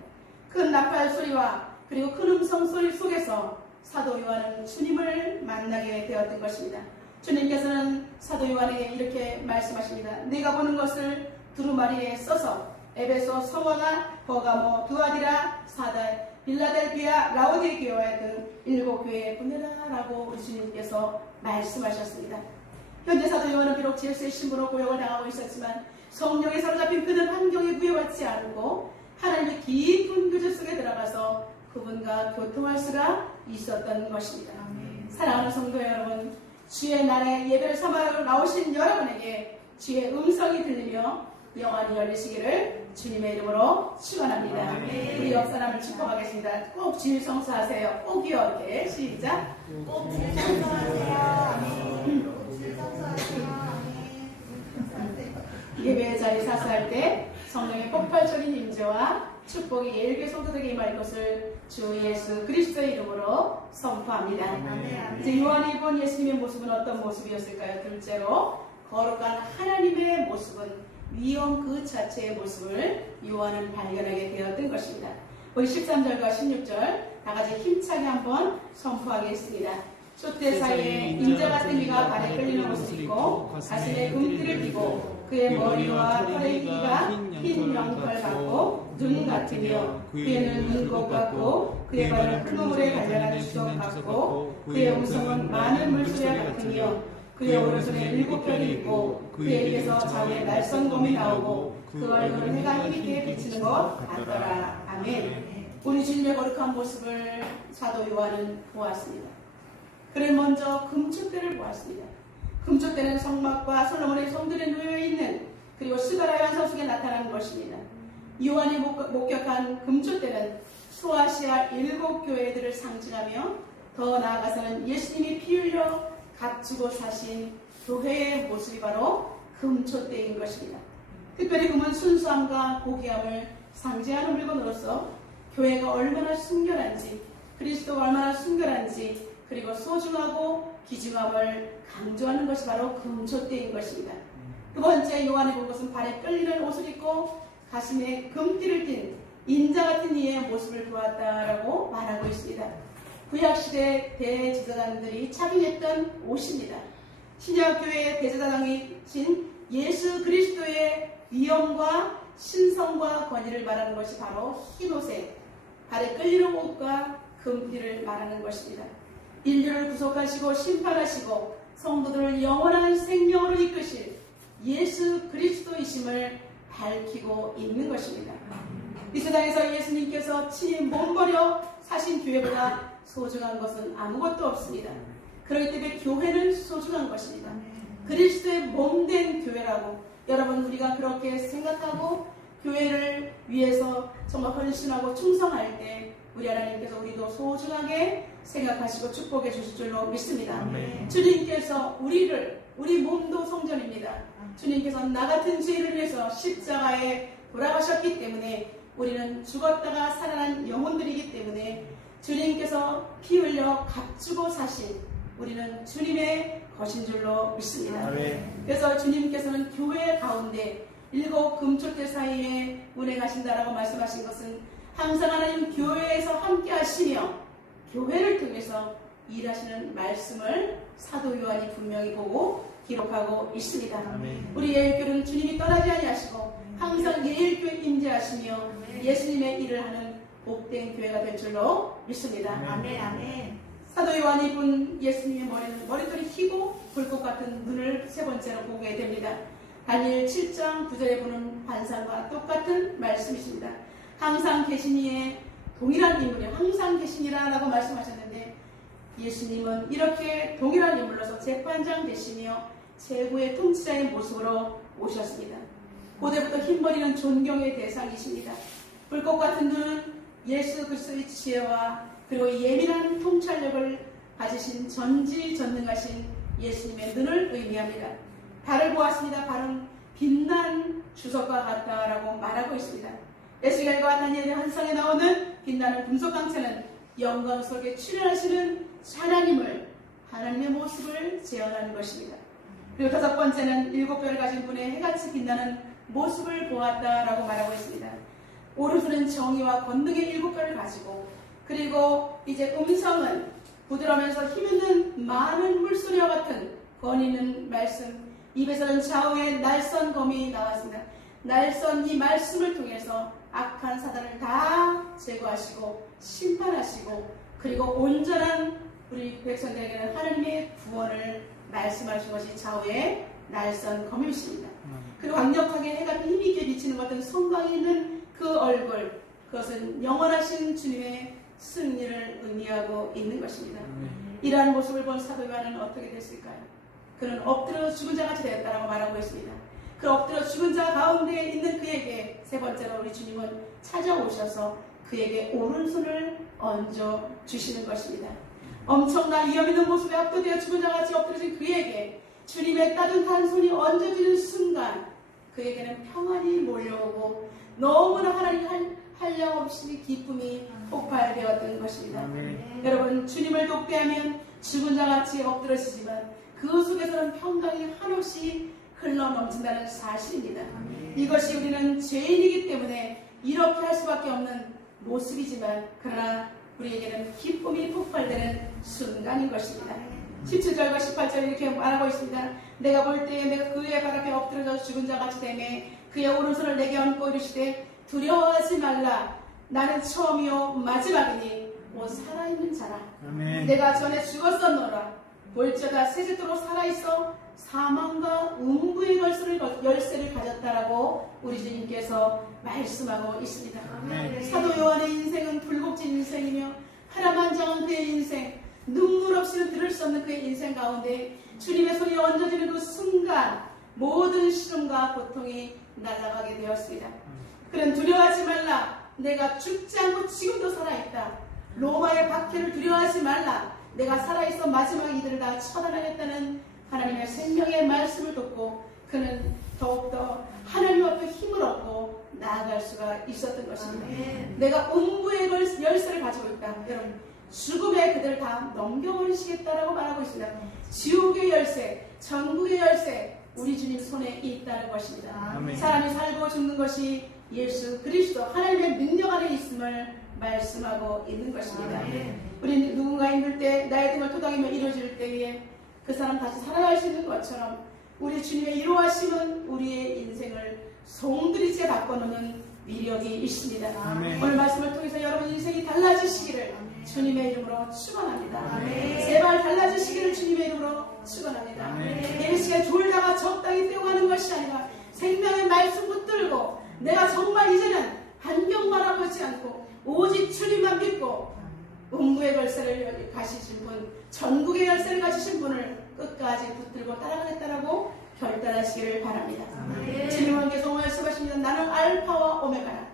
큰 나팔 소리와 그리고 큰 음성 소리 속에서 사도 요한은 주님을 만나게 되었던 것입니다. 주님께서는 사도 요한에게 이렇게 말씀하십니다. 네가 보는 것을 두루마리에 써서 에베소, 서머나, 버가모, 두아디라, 사달, 빌라델비아, 라오디게아 등 7교회에 보내라 라고 우리 주님께서 말씀하셨습니다. 현재 사도 요한은 비록 제수의 신부로 고역을 당하고 있었지만 성령에 사로잡힌 그는 환경에 구애받지 않고 하나님의 깊은 교제 속에 들어가서 그분과 교통할 수가 있었던 것입니다. 사랑하는 성도 여러분, 주의 날에 예배를 삼아 나오신 여러분에게 주의 음성이 들리며 영안이 열리시기를 주님의 이름으로 축원합니다. 우리 옆 사람을 축복하겠습니다. 꼭 주일 성수하세요. 꼭이요. 이렇게 시작. 꼭 주일 성수하세요. 예배의 자리 사수할 때 성령의 폭발적인 임재와 축복이 예일교회 성도들에게 임할 것을 주 예수 그리스도의 이름으로 선포합니다. 이제 요한이 본 예수님의 모습은 어떤 모습이었을까요? 둘째로 거룩한 하나님의 모습은 위엄 그 자체의 모습을 요한은 발견하게 되었던 것입니다. 우리 13절과 16절 다 같이 힘차게 한번 선포하겠습니다. 촛대 사이에 인자 같은 이가 발에 끌리는 옷을 입고 가슴에 금띠를 띠고 그의 머리와 털의 길이가 흰 명털 같고 눈 같으며 그의 눈은 눈곱 같고 그의 발은 큰 우물에 달려간 주석 같고 그의 음성은 많은 물소리와 같으며 그의 오른손에 7별이 있고 그의 입에서 좌우에 날선검이 나오고 그 얼굴은 해가 힘있게 비치는 것 같더라. 아멘. 우리 주님의 거룩한 모습을 사도 요한은 보았습니다. 그를 먼저 금촛대를 보았습니다. 금촛대는 성막과 솔로몬의 성들에 놓여있는 그리고 스가랴 환상 속에 나타나는 것입니다. 요한이 목격한 금촛대는 소아시아 7교회들을 상징하며 더 나아가서는 예수님이 피 흘려 값주고 사신 교회의 모습이 바로 금촛대인 것입니다. 특별히 금은 순수함과 고귀함을 상징하는 물건으로서 교회가 얼마나 순결한지 그리스도가 얼마나 순결한지 그리고 소중하고 귀중함을 강조하는 것이 바로 금촛대인 것입니다. 두 번째 요한이 본 것은 발에 끌리는 옷을 입고 가슴에 금띠를 띤 인자 같은 이의 모습을 보았다라고 말하고 있습니다. 구약시대 대제사장들이 착용했던 옷입니다. 신약교회의 대제사장이신 예수 그리스도의 위엄과 신성과 권위를 말하는 것이 바로 흰옷에 발에 끌리는 옷과 금띠를 말하는 것입니다. 인류를 구속하시고 심판하시고 성도들을 영원한 생명으로 이끄실 예수 그리스도이심을 밝히고 있는 것입니다. 이 세상에서 예수님께서 친히 몸버려 사신 교회보다 소중한 것은 아무것도 없습니다. 그렇기 때문에 교회는 소중한 것입니다. 그리스도의 몸된 교회라고 여러분 우리가 그렇게 생각하고 교회를 위해서 정말 헌신하고 충성할 때 우리 하나님께서 우리도 소중하게 생각하시고 축복해 주실 줄로 믿습니다. 아멘. 주님께서 우리 몸도 성전입니다. 주님께서 나 같은 죄인을 위해서 십자가에 돌아가셨기 때문에 우리는 죽었다가 살아난 영혼들이기 때문에 주님께서 피 흘려 값주고 사신 우리는 주님의 것인 줄로 믿습니다. 아멘. 그래서 주님께서는 교회 가운데 7 금촛대 사이에 운행하신다라고 말씀하신 것은 항상 하나님 교회에서 함께 하시며 교회를 통해서 일하시는 말씀을 사도 요한이 분명히 보고 기록하고 있습니다. 아멘. 우리 예일교회는 주님이 떠나지 아니하시고 항상 예일교회 임재하시며 예수님의 일을 하는 복된 교회가 될 줄로 믿습니다. 아멘. 아멘. 사도 요한이 본 예수님의 머리털이 희고 불꽃 같은 눈을 세 번째로 보게 됩니다. 다니엘 7장 9절에 보는 환상과 똑같은 말씀이십니다. 항상 계신 이의 동일한 인물이 항상 계시니라라고 말씀하셨는데 예수님은 이렇게 동일한 인물로서 재판장 되시며 최고의 통치자의 모습으로 오셨습니다. 고대부터 흰머리는 존경의 대상이십니다. 불꽃 같은 눈은 예수 그리스도의 지혜와 그리고 예민한 통찰력을 가지신 전지전능하신 예수님의 눈을 의미합니다. 달을 보았습니다. 발은 빛난 주석과 같다라고 말하고 있습니다. 에스겔과 다니엘의 환상에 나오는 빛나는 금속강체는 영광 속에 출현하시는 하나님의 모습을 재현하는 것입니다. 그리고 다섯 번째는 7별을 가진 분의 해같이 빛나는 모습을 보았다라고 말하고 있습니다. 오른손은 정의와 권능의 7별을 가지고, 그리고 이제 음성은 부드러우면서 힘있는 많은 물소리와 같은 권위 있는 말씀, 입에서는 좌우의 날선 검이 나왔습니다. 날선 이 말씀을 통해서 악한 사단을 다 제거하시고 심판하시고, 그리고 온전한 우리 백성들에게는 하나님의 구원을 말씀하신 것이 좌우의 날선 검이십니다. 그리고 강력하게 해가 힘있게 비치는 것 같은 성광이 있는 그 얼굴, 그것은 영원하신 주님의 승리를 의미하고 있는 것입니다. 이러한 모습을 본 사도 요한은 어떻게 됐을까요? 그는 엎드려 죽은 자같이 되었다라고 말하고 있습니다. 그 엎드려 죽은 자 가운데 있는 그에게 세 번째로 우리 주님은 찾아오셔서 그에게 오른손을 얹어 주시는 것입니다. 엄청난 위험 있는 모습에 압도되어 죽은 자같이 엎드려진 그에게 주님의 따뜻한 손이 얹어지는 순간 그에게는 평안이 몰려오고 너무나 하나님 한량없이 기쁨이 폭발되었던 것입니다. 여러분, 주님을 독배하면 죽은 자같이 엎드러지지만 그 속에서는 평강이 한없이 흘러넘친다는 사실입니다. 이것이 우리는 죄인이기 때문에 이렇게 할 수밖에 없는 모습이지만, 그러나 우리에게는 기쁨이 폭발되는 순간인 것입니다. 17절과 18절에 이렇게 말하고 있습니다. 내가 볼 때에 내가 그의 발 앞에 엎드려져 죽은 자같이 되매 그의 오른손을 내게 얹고 이르시되 두려워하지 말라. 나는 처음이요 마지막이니 곧 살아있는 자라. 아멘. 내가 전에 죽었었노라. 볼지어다 세세토록 살아있어 사망과 음부의 열쇠를 가졌다라고 우리 주님께서 말씀하고 있습니다. 아멘. 사도 요한의 인생은 불복진 인생이며 파란만장한 그의 인생, 눈물 없이는 들을 수 없는 그의 인생 가운데 주님의 손이 얹어지는 그 순간 모든 시름과 고통이 날아가게 되었습니다. 그는 두려워하지 말라. 내가 죽지 않고 지금도 살아있다. 로마의 박해를 두려워하지 말라. 내가 살아있어 마지막 이들을 다 처단하겠다는 하나님의 생명의 말씀을 듣고 그는 더욱더 하나님 앞에 힘을 얻고 나아갈 수가 있었던 것입니다. 내가 음부의 열쇠를 가지고 있다. 여러분, 죽음에 그들을 다 넘겨버리시겠다라고 말하고 있습니다. 지옥의 열쇠, 천국의 열쇠, 우리 주님 손에 있다는 것입니다. 아멘. 사람이 살고 죽는 것이 예수 그리스도 하나님의 능력 안에 있음을 말씀하고 있는 것입니다. 우리 누군가 힘들 때 나의 등을 토닥이며 이루어질 때에 그 사람 다시 살아갈 수 있는 것처럼 우리 주님의 이루하심은 우리의 인생을 송두리째 바꿔놓는 위력이 있습니다. 아멘. 오늘 말씀을 통해서 여러분 인생이 달라지시기를 주님의 이름으로 축원합니다. 아멘. 제발 달라지시기를 주님의 이름으로 축원합니다. 이 시간 졸다가 적당히 떼어가는 것이 아니라 생명의 말씀 붙들고 내가 정말 이제는 반경만 하고 있지 않고 오직 주님만 믿고 음부의 열쇠를 가지신 분, 전국의 열쇠를 가지신 분을 끝까지 붙들고 따라가겠다라고 결단하시기를 바랍니다. 주님은 계속 말씀하십니다. 나는 알파와 오메가라.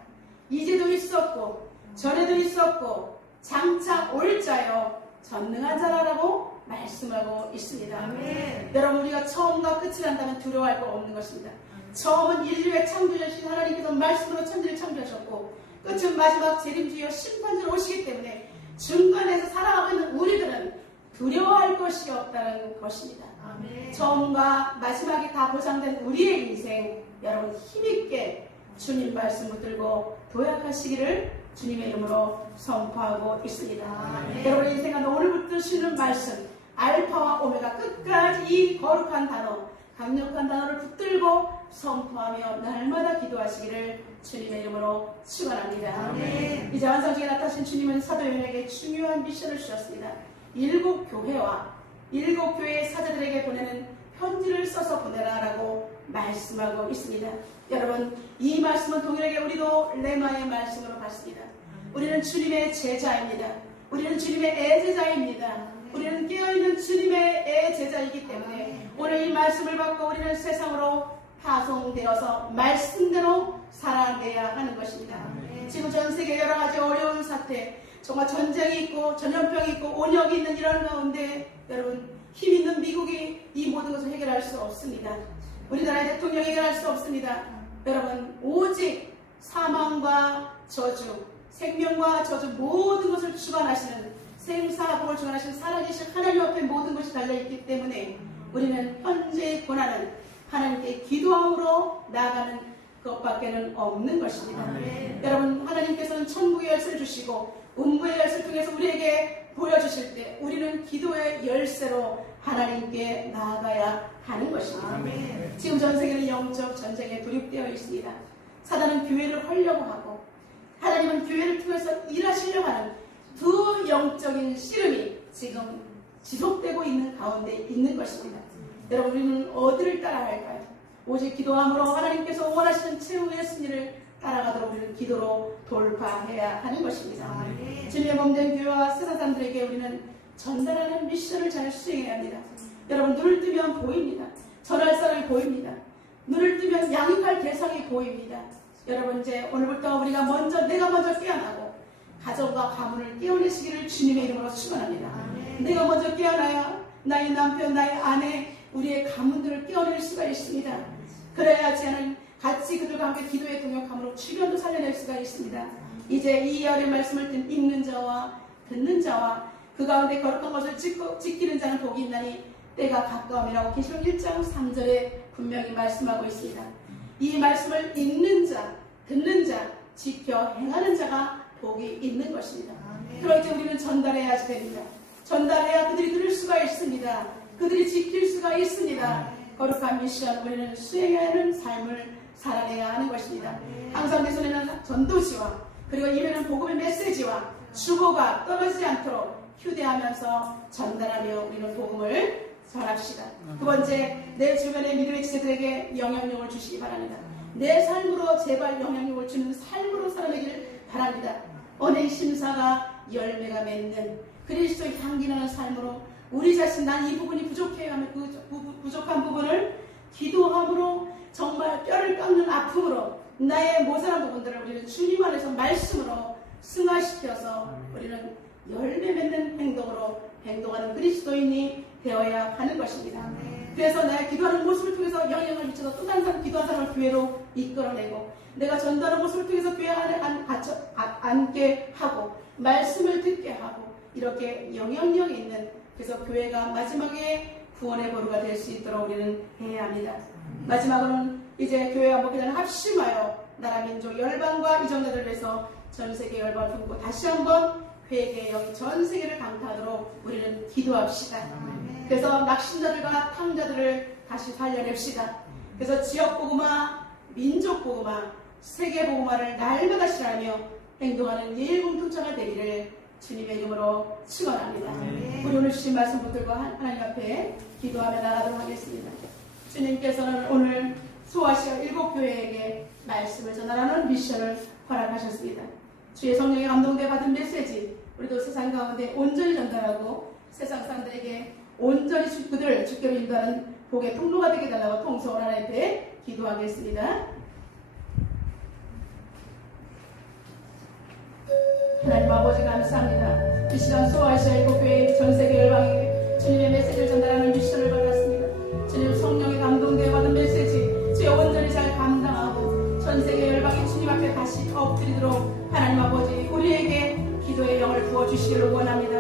이제도 있었고 전에도 있었고 장차 올 자요 전능한 자라라고 말씀하고 있습니다. 아멘. 여러분, 우리가 처음과 끝을 한다면 두려워할 거 없는 것입니다. 처음은 인류의 창조주신 하나님께서 말씀으로 천지를 창조하셨고 끝은 마지막 재림주여 심판주로 오시기 때문에 중간에서 살아가고 있는 우리들은 두려워할 것이 없다는 것입니다. 아멘. 처음과 마지막이 다 보장된 우리의 인생, 여러분 힘있게 주님 말씀 붙들고 도약하시기를 주님의 이름으로 선포하고 있습니다. 아멘. 여러분의 인생은 오늘 붙드시는 말씀 알파와 오메가 끝까지 이 거룩한 단어, 강력한 단어를 붙들고 선포하며 날마다 기도하시기를 주님의 이름으로 축원합니다. 아멘. 이제 완성중에 나타나신 주님은 사도 요한에게 중요한 미션을 주셨습니다. 7교회와 7교회의 사자들에게 보내는 편지를 써서 보내라라고 말씀하고 있습니다. 여러분, 이 말씀은 동일하게 우리도 레마의 말씀으로 받습니다. 우리는 주님의 제자입니다. 우리는 주님의 애제자입니다. 우리는 깨어있는 주님의 제자이기 때문에 오늘 이 말씀을 받고 우리는 세상으로 파송되어서 말씀대로 살아내야 하는 것입니다. 지금 전 세계 여러 가지 어려운 사태, 정말 전쟁이 있고 전염병이 있고 온역이 있는 이런 가운데 여러분 힘 있는 미국이 이 모든 것을 해결할 수 없습니다. 우리나라의 대통령이 해결할 수 없습니다. 여러분 오직 사망과 저주, 생명과 저주 모든 것을 주관하시는 생사복을 주관하시는 살아계신 하나님 앞에 모든 것이 달려있기 때문에 우리는 현재의 고난은 하나님께 기도함으로 나아가는 것밖에는 없는 것입니다. 여러분 하나님께서는 천국의 열쇠를 주시고 음부의 열쇠를 통해서 우리에게 보여주실 때 우리는 기도의 열쇠로 하나님께 나아가야 하는 것입니다. 지금 전 세계는 영적 전쟁에 돌입되어 있습니다. 사단은 교회를 헐려고 하고 하나님은 교회를 통해서 일하시려고 하는 두 영적인 씨름이 지금 지속되고 있는 가운데 있는 것입니다. 여러분 우리는 어디를 따라야 할까요? 오직 기도함으로 하나님께서 원하시는 최후의 승리를 따라가도록 우리는 기도로 돌파해야 하는 것입니다. 주님의 몸된 교회와 세상 사람들에게 우리는 전달하는 미션을 잘 수행해야 합니다. 여러분 눈을 뜨면 보입니다. 전할 사람이 보입니다. 눈을 뜨면 양육할 대상이 보입니다. 여러분 이제 오늘부터 우리가 내가 먼저 깨어나고 가정과 가문을 깨어내시기를 주님의 이름으로 축원합니다. 내가 먼저 깨어나야 나의 남편, 나의 아내, 우리의 가문들을 깨어낼 수가 있습니다. 그래야지 하는 같이 그들과 함께 기도의 동역함으로 주변도 살려낼 수가 있습니다. 이제 이 어린 말씀을 읽는 자와 듣는 자와 그 가운데 거룩한 것을 지키는 자는 복이 있나니 때가 가까움이라고 계시록 1장 3절에 분명히 말씀하고 있습니다. 이 말씀을 읽는 자, 듣는 자, 지켜 행하는 자가 복이 있는 것입니다. 그럴 때 우리는 전달해야 됩니다. 전달해야 그들이 들을 수가 있습니다. 그들이 지킬 수가 있습니다. 거룩한 미션 우리는 수행해야 하는 삶을 살아내야 하는 것입니다. 항상 내 손에는 전도지와 그리고 입에는 복음의 메시지와 주보가 떨어지지 않도록 휴대하면서 전달하며 우리는 복음을 전합시다. 두 번째, 내 주변의 믿음의 지체들에게 영향력을 주시기 바랍니다. 내 삶으로 제발 영향력을 주는 삶으로 살아내기를 바랍니다. 언의 심사가 열매가 맺는 그리스도의 향기나는 삶으로 우리 자신 난 이 부분이 부족해요 하면 그 부족한 부분을 기도함으로 정말 뼈를 깎는 아픔으로 나의 모자란 부분들을 우리는 주님 안에서 말씀으로 승화시켜서 우리는 열매 맺는 행동으로 행동하는 그리스도인이 되어야 하는 것입니다. 그래서 나의 기도하는 모습을 통해서 영향을 미쳐서 또 다른 사람 기도하는 사람을 교회로 이끌어내고 내가 전도하는 모습을 통해서 교회 안에 앉게 하고 말씀을 듣게 하고 이렇게 영향력이 있는 그래서 교회가 마지막에 구원의 보루가 될 수 있도록 우리는 해야 합니다. 마지막으로는 이제 교회와 목회자는 합심하여 나라 민족 열방과 이정자들을 위해서 전 세계 열방을 품고 다시 한번 회개의 영이 전 세계를 강타하도록 우리는 기도합시다. 그래서 낙심자들과 탕자들을 다시 살려냅시다. 그래서 지역 복음화, 민족 복음화, 세계 복음화를 날마다 실하며 행동하는 예일공통체가 되기를 주님의 이름으로 축원합니다. 우리 오늘 주신 말씀 붙들고 하나님 앞에 기도하며 나가도록 하겠습니다. 주님께서는 오늘 소아시아 7교회에게 말씀을 전하라는 미션을 허락하셨습니다. 주의 성령에 감동되어 받은 메시지 우리도 세상 가운데 온전히 전달하고 세상 사람들에게 온전히 그들을 주께로 인도하는 복의 통로가 되게 달라고 통성을 하나님께 기도하겠습니다. 하나님 아버지 감사합니다. 이 시간 소아시아 7교회 전세계 열방에게 주님의 메시지를 전달하는 미션을 받았습니다. 주님 성령에 감동되어 받은 메시지 주의 온전히 잘 감당하고 전세계 열방이 주님 앞에 다시 엎드리도록 하나님 아버지 우리에게 기도의 영을 부어주시기를 원합니다.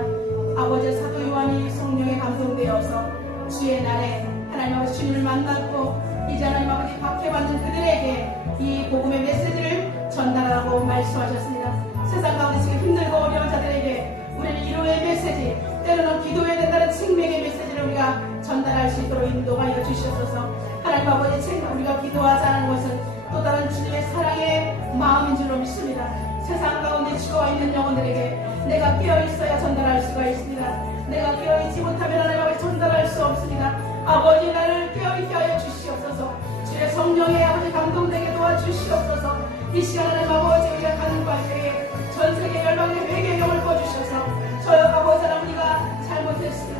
아버지 사도 요한이 성령에 감동되어서 주의 날에 하나님 아버지 주님을 만났고 이제 하나님 아버지 박해받는 그들에게 이 복음의 메시지를 전달하라고 말씀하셨습니다. 세상 가운데 지금 힘들고 어려운 자들에게 우리는 이루의 메시지 때로는 기도해야 된다는 생명의 메시지를 우리가 전달할 수 있도록 인도하여 주시옵소서. 하나님 아버지 우리가 기도하지 않은 것은 또 다른 주님의 사랑의 마음인 줄로 믿습니다. 세상 가운데 죽어와 있는 영혼들에게 내가 깨어있어야 전달할 수가 있습니다. 내가 깨어있지 못하면 하나님 아버지 전달할 수 없습니다. 아버지 나를 깨어있게 하여 주시옵소서. 주의 성령의 아버지 감동되게 도와주시옵소서. 이 시간 하나님 아버지 우리가 가는 과정에 전세계 열방의 회개의 영을 부어주셔서 저 아버지 하나님 우리가 잘못했습니다.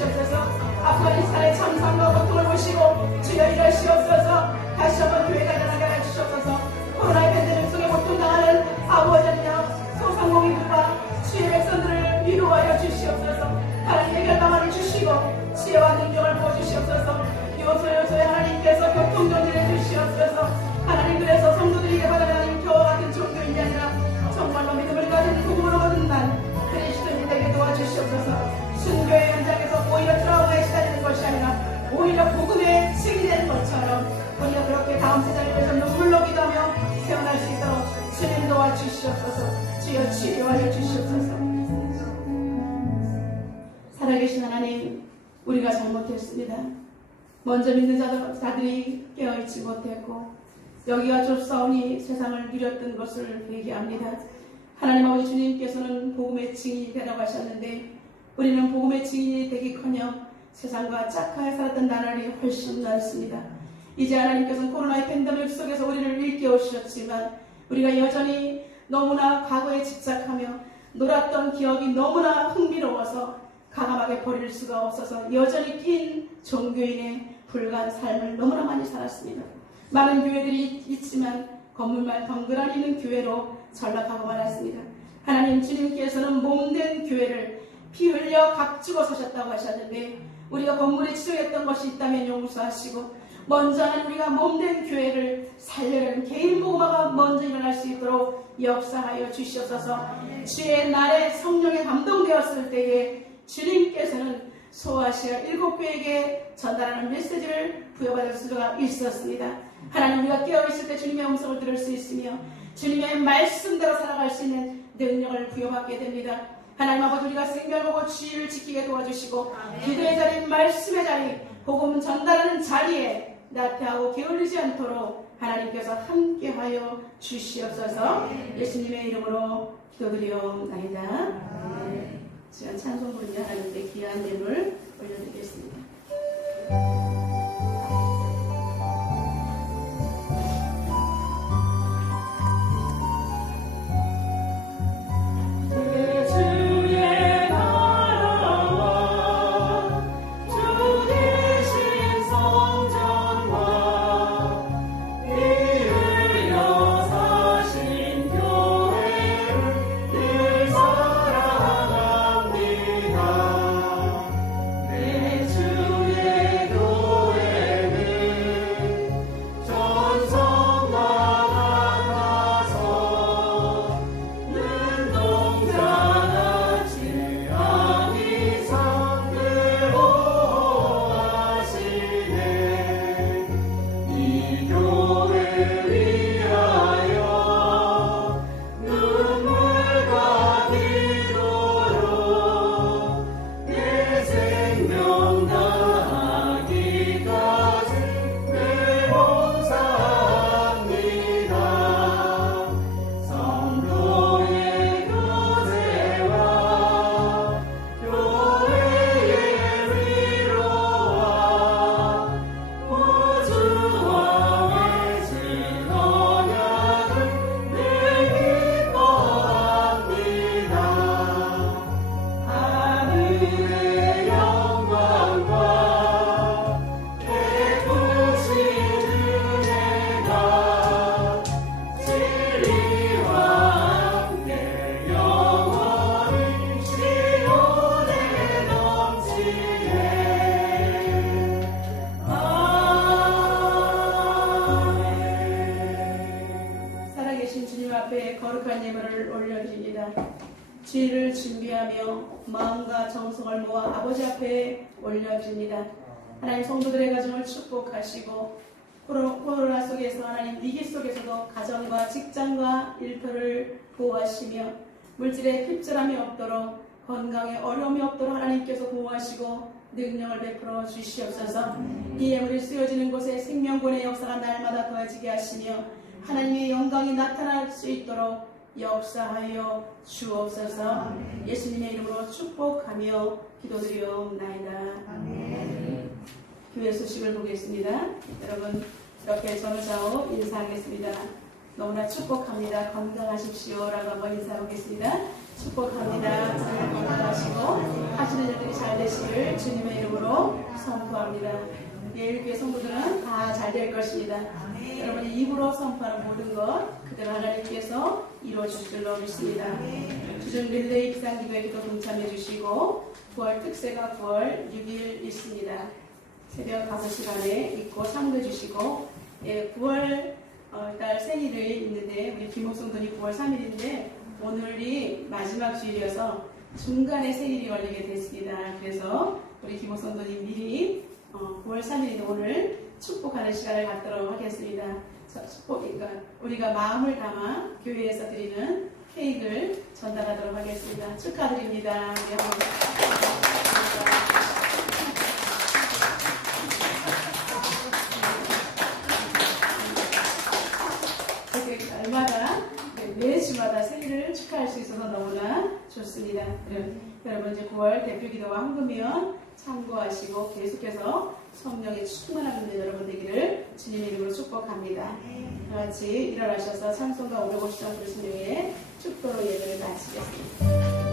주시옵소서. 아프가니스탄의 참상과 고통을 보시고 주여 일하시옵소서. 다시 한번 교회가 일어나게 하여 주시옵소서. 코로나의 팬데믹 속에 고통당하는 아버지여 소상공인들과 주의 백성들을 위로하여 주시옵소서. 하나님 해결방안을 주시고 지혜와 능력을 부어주시옵소서. 요소요소에 하나님께서 교통정리를 주시옵소서. 하나님 그래서 성도들이 예배하는 교와 같은 종교인이 아니라 정말로 믿음을 가진 복음으로 거듭난 그리스도인이 되게 도와주시옵소서. 순교의 현장에서 오히려 트라우마에 시달리는 것이 아니라 오히려 복음의 증이 되는 것처럼 우리가 그렇게 다음 세상을 위해서 눈물로 기도하며 세워날 수 있도록 주님 도와주시옵소서. 주여 치료하여 주시옵소서. 살아계신 하나님, 우리가 잘못했습니다. 먼저 믿는 자들이 깨어있지 못했고 여기가 좁사오니 세상을 누렸던 것을 회개합니다. 하나님 아버지 주님께서는 복음의 증인이 되라고 하셨는데 우리는 복음의 증인이 되기커녕 세상과 짝하게 살았던 나날이 훨씬 많습니다. 이제 하나님께서는 코로나의 팬데믹 속에서 우리를 일깨우셨지만 우리가 여전히 너무나 과거에 집착하며 놀았던 기억이 너무나 흥미로워서 가감하게 버릴 수가 없어서 여전히 낀 종교인의 불간 삶을 너무나 많이 살았습니다. 많은 교회들이 있지만 건물만 덩그러니 있는 교회로 전락하고 말았습니다. 하나님 주님께서는 몸된 교회를 피 흘려 값주고 서셨다고 하셨는데 우리가 건물에 치료했던 것이 있다면 용서하시고 먼저 하나님 우리가 몸된 교회를 살려내는 개인 복음화가 먼저 일어날 수 있도록 역사하여 주시옵소서. 주의 날에 성령에 감동되었을 때에 주님께서는 소아시아 7교회에게 전달하는 메시지를 부여받을 수가 있었습니다. 하나님 우리가 깨어있을 때 주님의 음성을 들을 수 있으며 주님의 말씀대로 살아갈 수 있는 능력을 부여받게 됩니다. 하나님 아버지 우리가 생명을 주의를 지키게 도와주시고 기도의 자리, 말씀의 자리, 복음 전달하는 자리에 나태하고 게을리지 않도록 하나님께서 함께하여 주시옵소서. 예수님의 이름으로 기도드리옵나이다. 지금 찬송 부르며 하나님께 귀한 예물 올려드리겠습니다. 주의를 준비하며 마음과 정성을 모아 아버지 앞에 올려드립니다. 하나님 성도들의 가정을 축복하시고 코로나 속에서 하나님 위기 속에서도 가정과 직장과 일터를 보호하시며 물질에 핍절함이 없도록 건강에 어려움이 없도록 하나님께서 보호하시고 능력을 베풀어 주시옵소서. 이 예물이 쓰여지는 곳에 생명권의 역사가 날마다 더해지게 하시며 하나님의 영광이 나타날 수 있도록 역사하여 주옵소서. 예수님의 이름으로 축복하며 기도드리옵나이다. 교회 소식을 보겠습니다. 여러분 이렇게 전우좌우 인사하겠습니다. 너무나 축복합니다. 건강하십시오 라고 한번 인사하겠습니다. 축복합니다. 오늘 건강하시고 하시는 일들이 잘 되시길 주님의 이름으로 선포합니다. 예일교회 성도들은 다 잘 될 것입니다. 여러분이 입으로 선포하는 모든 것 그대로 하나님께서 이루어주실 줄로 믿습니다. 주중 릴레이 비상기도에 기도 동참해 주시고 9월 특세가 9월 6일 있습니다. 새벽 5시간에 있고 참고해 주시고 9월 달 생일이 있는데 우리 김옥성돈이 9월 3일인데 오늘이 마지막 주일이어서 중간에 생일이 걸리게 됐습니다. 그래서 우리 김옥성돈이 미리 9월 3일인 오늘 축복하는 시간을 갖도록 하겠습니다. 축복이니까 우리가 마음을 담아 교회에서 드리는 케이크를 전달하도록 하겠습니다. 축하드립니다. 날마다 매주마다 생일을 축하할 수 있어서 너무나 좋습니다. 여러분 이제 9월 대표기도와 헌금위원 참고하시고 계속해서 성령의 충만한 여러분 되기를 주님의 이름으로 축복합니다. 같이 일어나셔서 찬송가 550장 부르신 후에 축도로 예배를 마치겠습니다.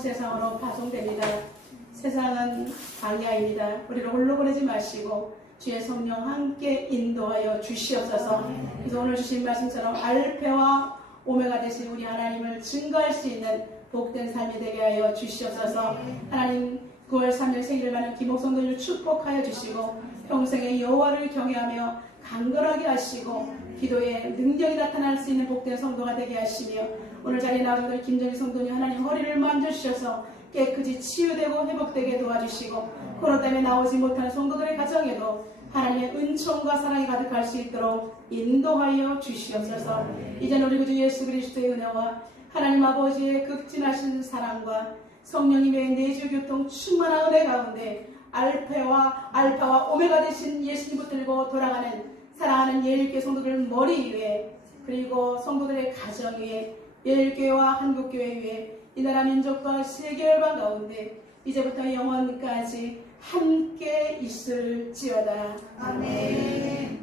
세상으로 파송됩니다. 세상은 광야입니다. 우리를 홀로 보내지 마시고 주의 성령 함께 인도하여 주시옵소서. 그래서 오늘 주신 말씀처럼 알페와 오메가 되신 우리 하나님을 증거할 수 있는 복된 삶이 되게 하여 주시옵소서. 하나님 9월 3일 생일을 맞는 김옥성도를 축복하여 주시고 평생에 여호와를 경외하며 강건하게 하시고 기도에 능력이 나타날 수 있는 복된 성도가 되게 하시며 오늘 자리에 나오는 김정희 성도님 하나님 허리를 만져주셔서 깨끗이 치유되고 회복되게 도와주시고 코로나 때문에 나오지 못하는 성도들의 가정에도 하나님의 은총과 사랑이 가득할 수 있도록 인도하여 주시옵소서. 이제는 우리 구주 예수 그리스도의 은혜와 하나님 아버지의 극진하신 사랑과 성령님의 내주교통 충만한 은혜 가운데 알파와 오메가 되신 예수님 붙들고 돌아가는 사랑하는 예일교회 성도들 머리 위에 그리고 성도들의 가정 위에 예일교회와 한국교회 위에 이 나라 민족과 세계 열방 가운데 이제부터 영원까지 함께 있을지어다. 아멘.